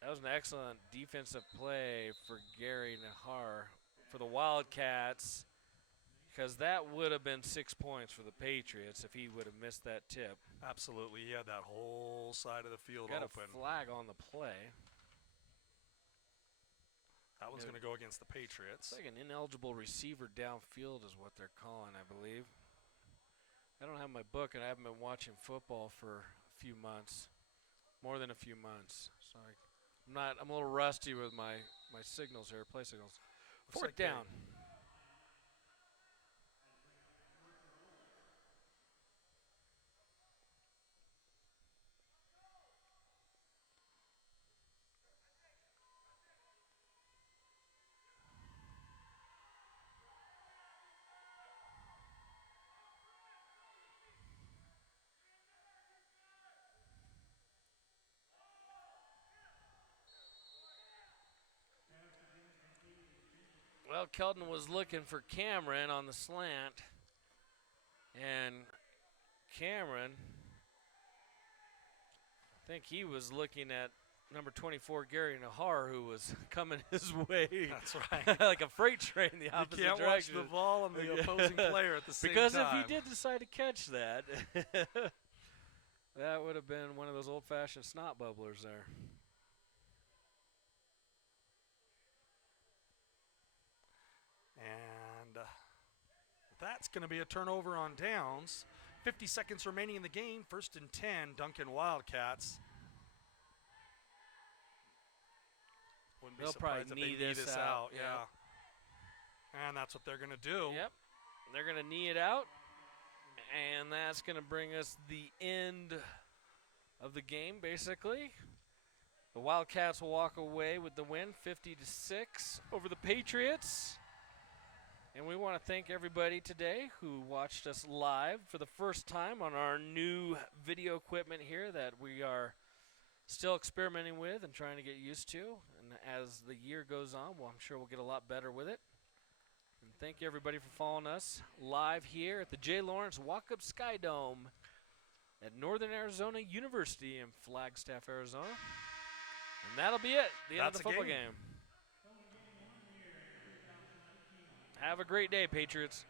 That was an excellent defensive play for Gary Nahar for the Wildcats, because that would have been 6 points for the Patriots if he would have missed that tip. Absolutely. He had that whole side of the field Got open. a flag on the play. That one's going to go against the Patriots. It's like an ineligible receiver downfield is what they're calling, I believe. I don't have my book, and I haven't been watching football for a few months, more than a few months. So I'm a little rusty with my signals here, play signals. 4th down. Well, Keldon was looking for Cameron on the slant, and Cameron, I think he was looking at number 24, Gary Nahar, who was coming his way. That's right. Like a freight train in the opposite direction. You can't watch the ball and the opposing player at the same because time. Because if he did decide to catch that, that would have been one of those old-fashioned snot bubblers there. And that's going to be a turnover on downs. 50 seconds remaining in the game. 1st and 10, Duncan Wildcats. Wouldn't be They'll surprised probably if they knee this out. Yeah. And that's what they're going to do. Yep. They're going to knee it out. And that's going to bring us the end of the game, basically. The Wildcats will walk away with the win, 50-6 over the Patriots. And we want to thank everybody today who watched us live for the first time on our new video equipment here that we are still experimenting with and trying to get used to. And as the year goes on, well, I'm sure we'll get a lot better with it. And thank you, everybody, for following us live here at the J. Lawrence Walk-Up Skydome at Northern Arizona University in Flagstaff, Arizona. And that'll be it, the end of the football game. Have a great day, Patriots.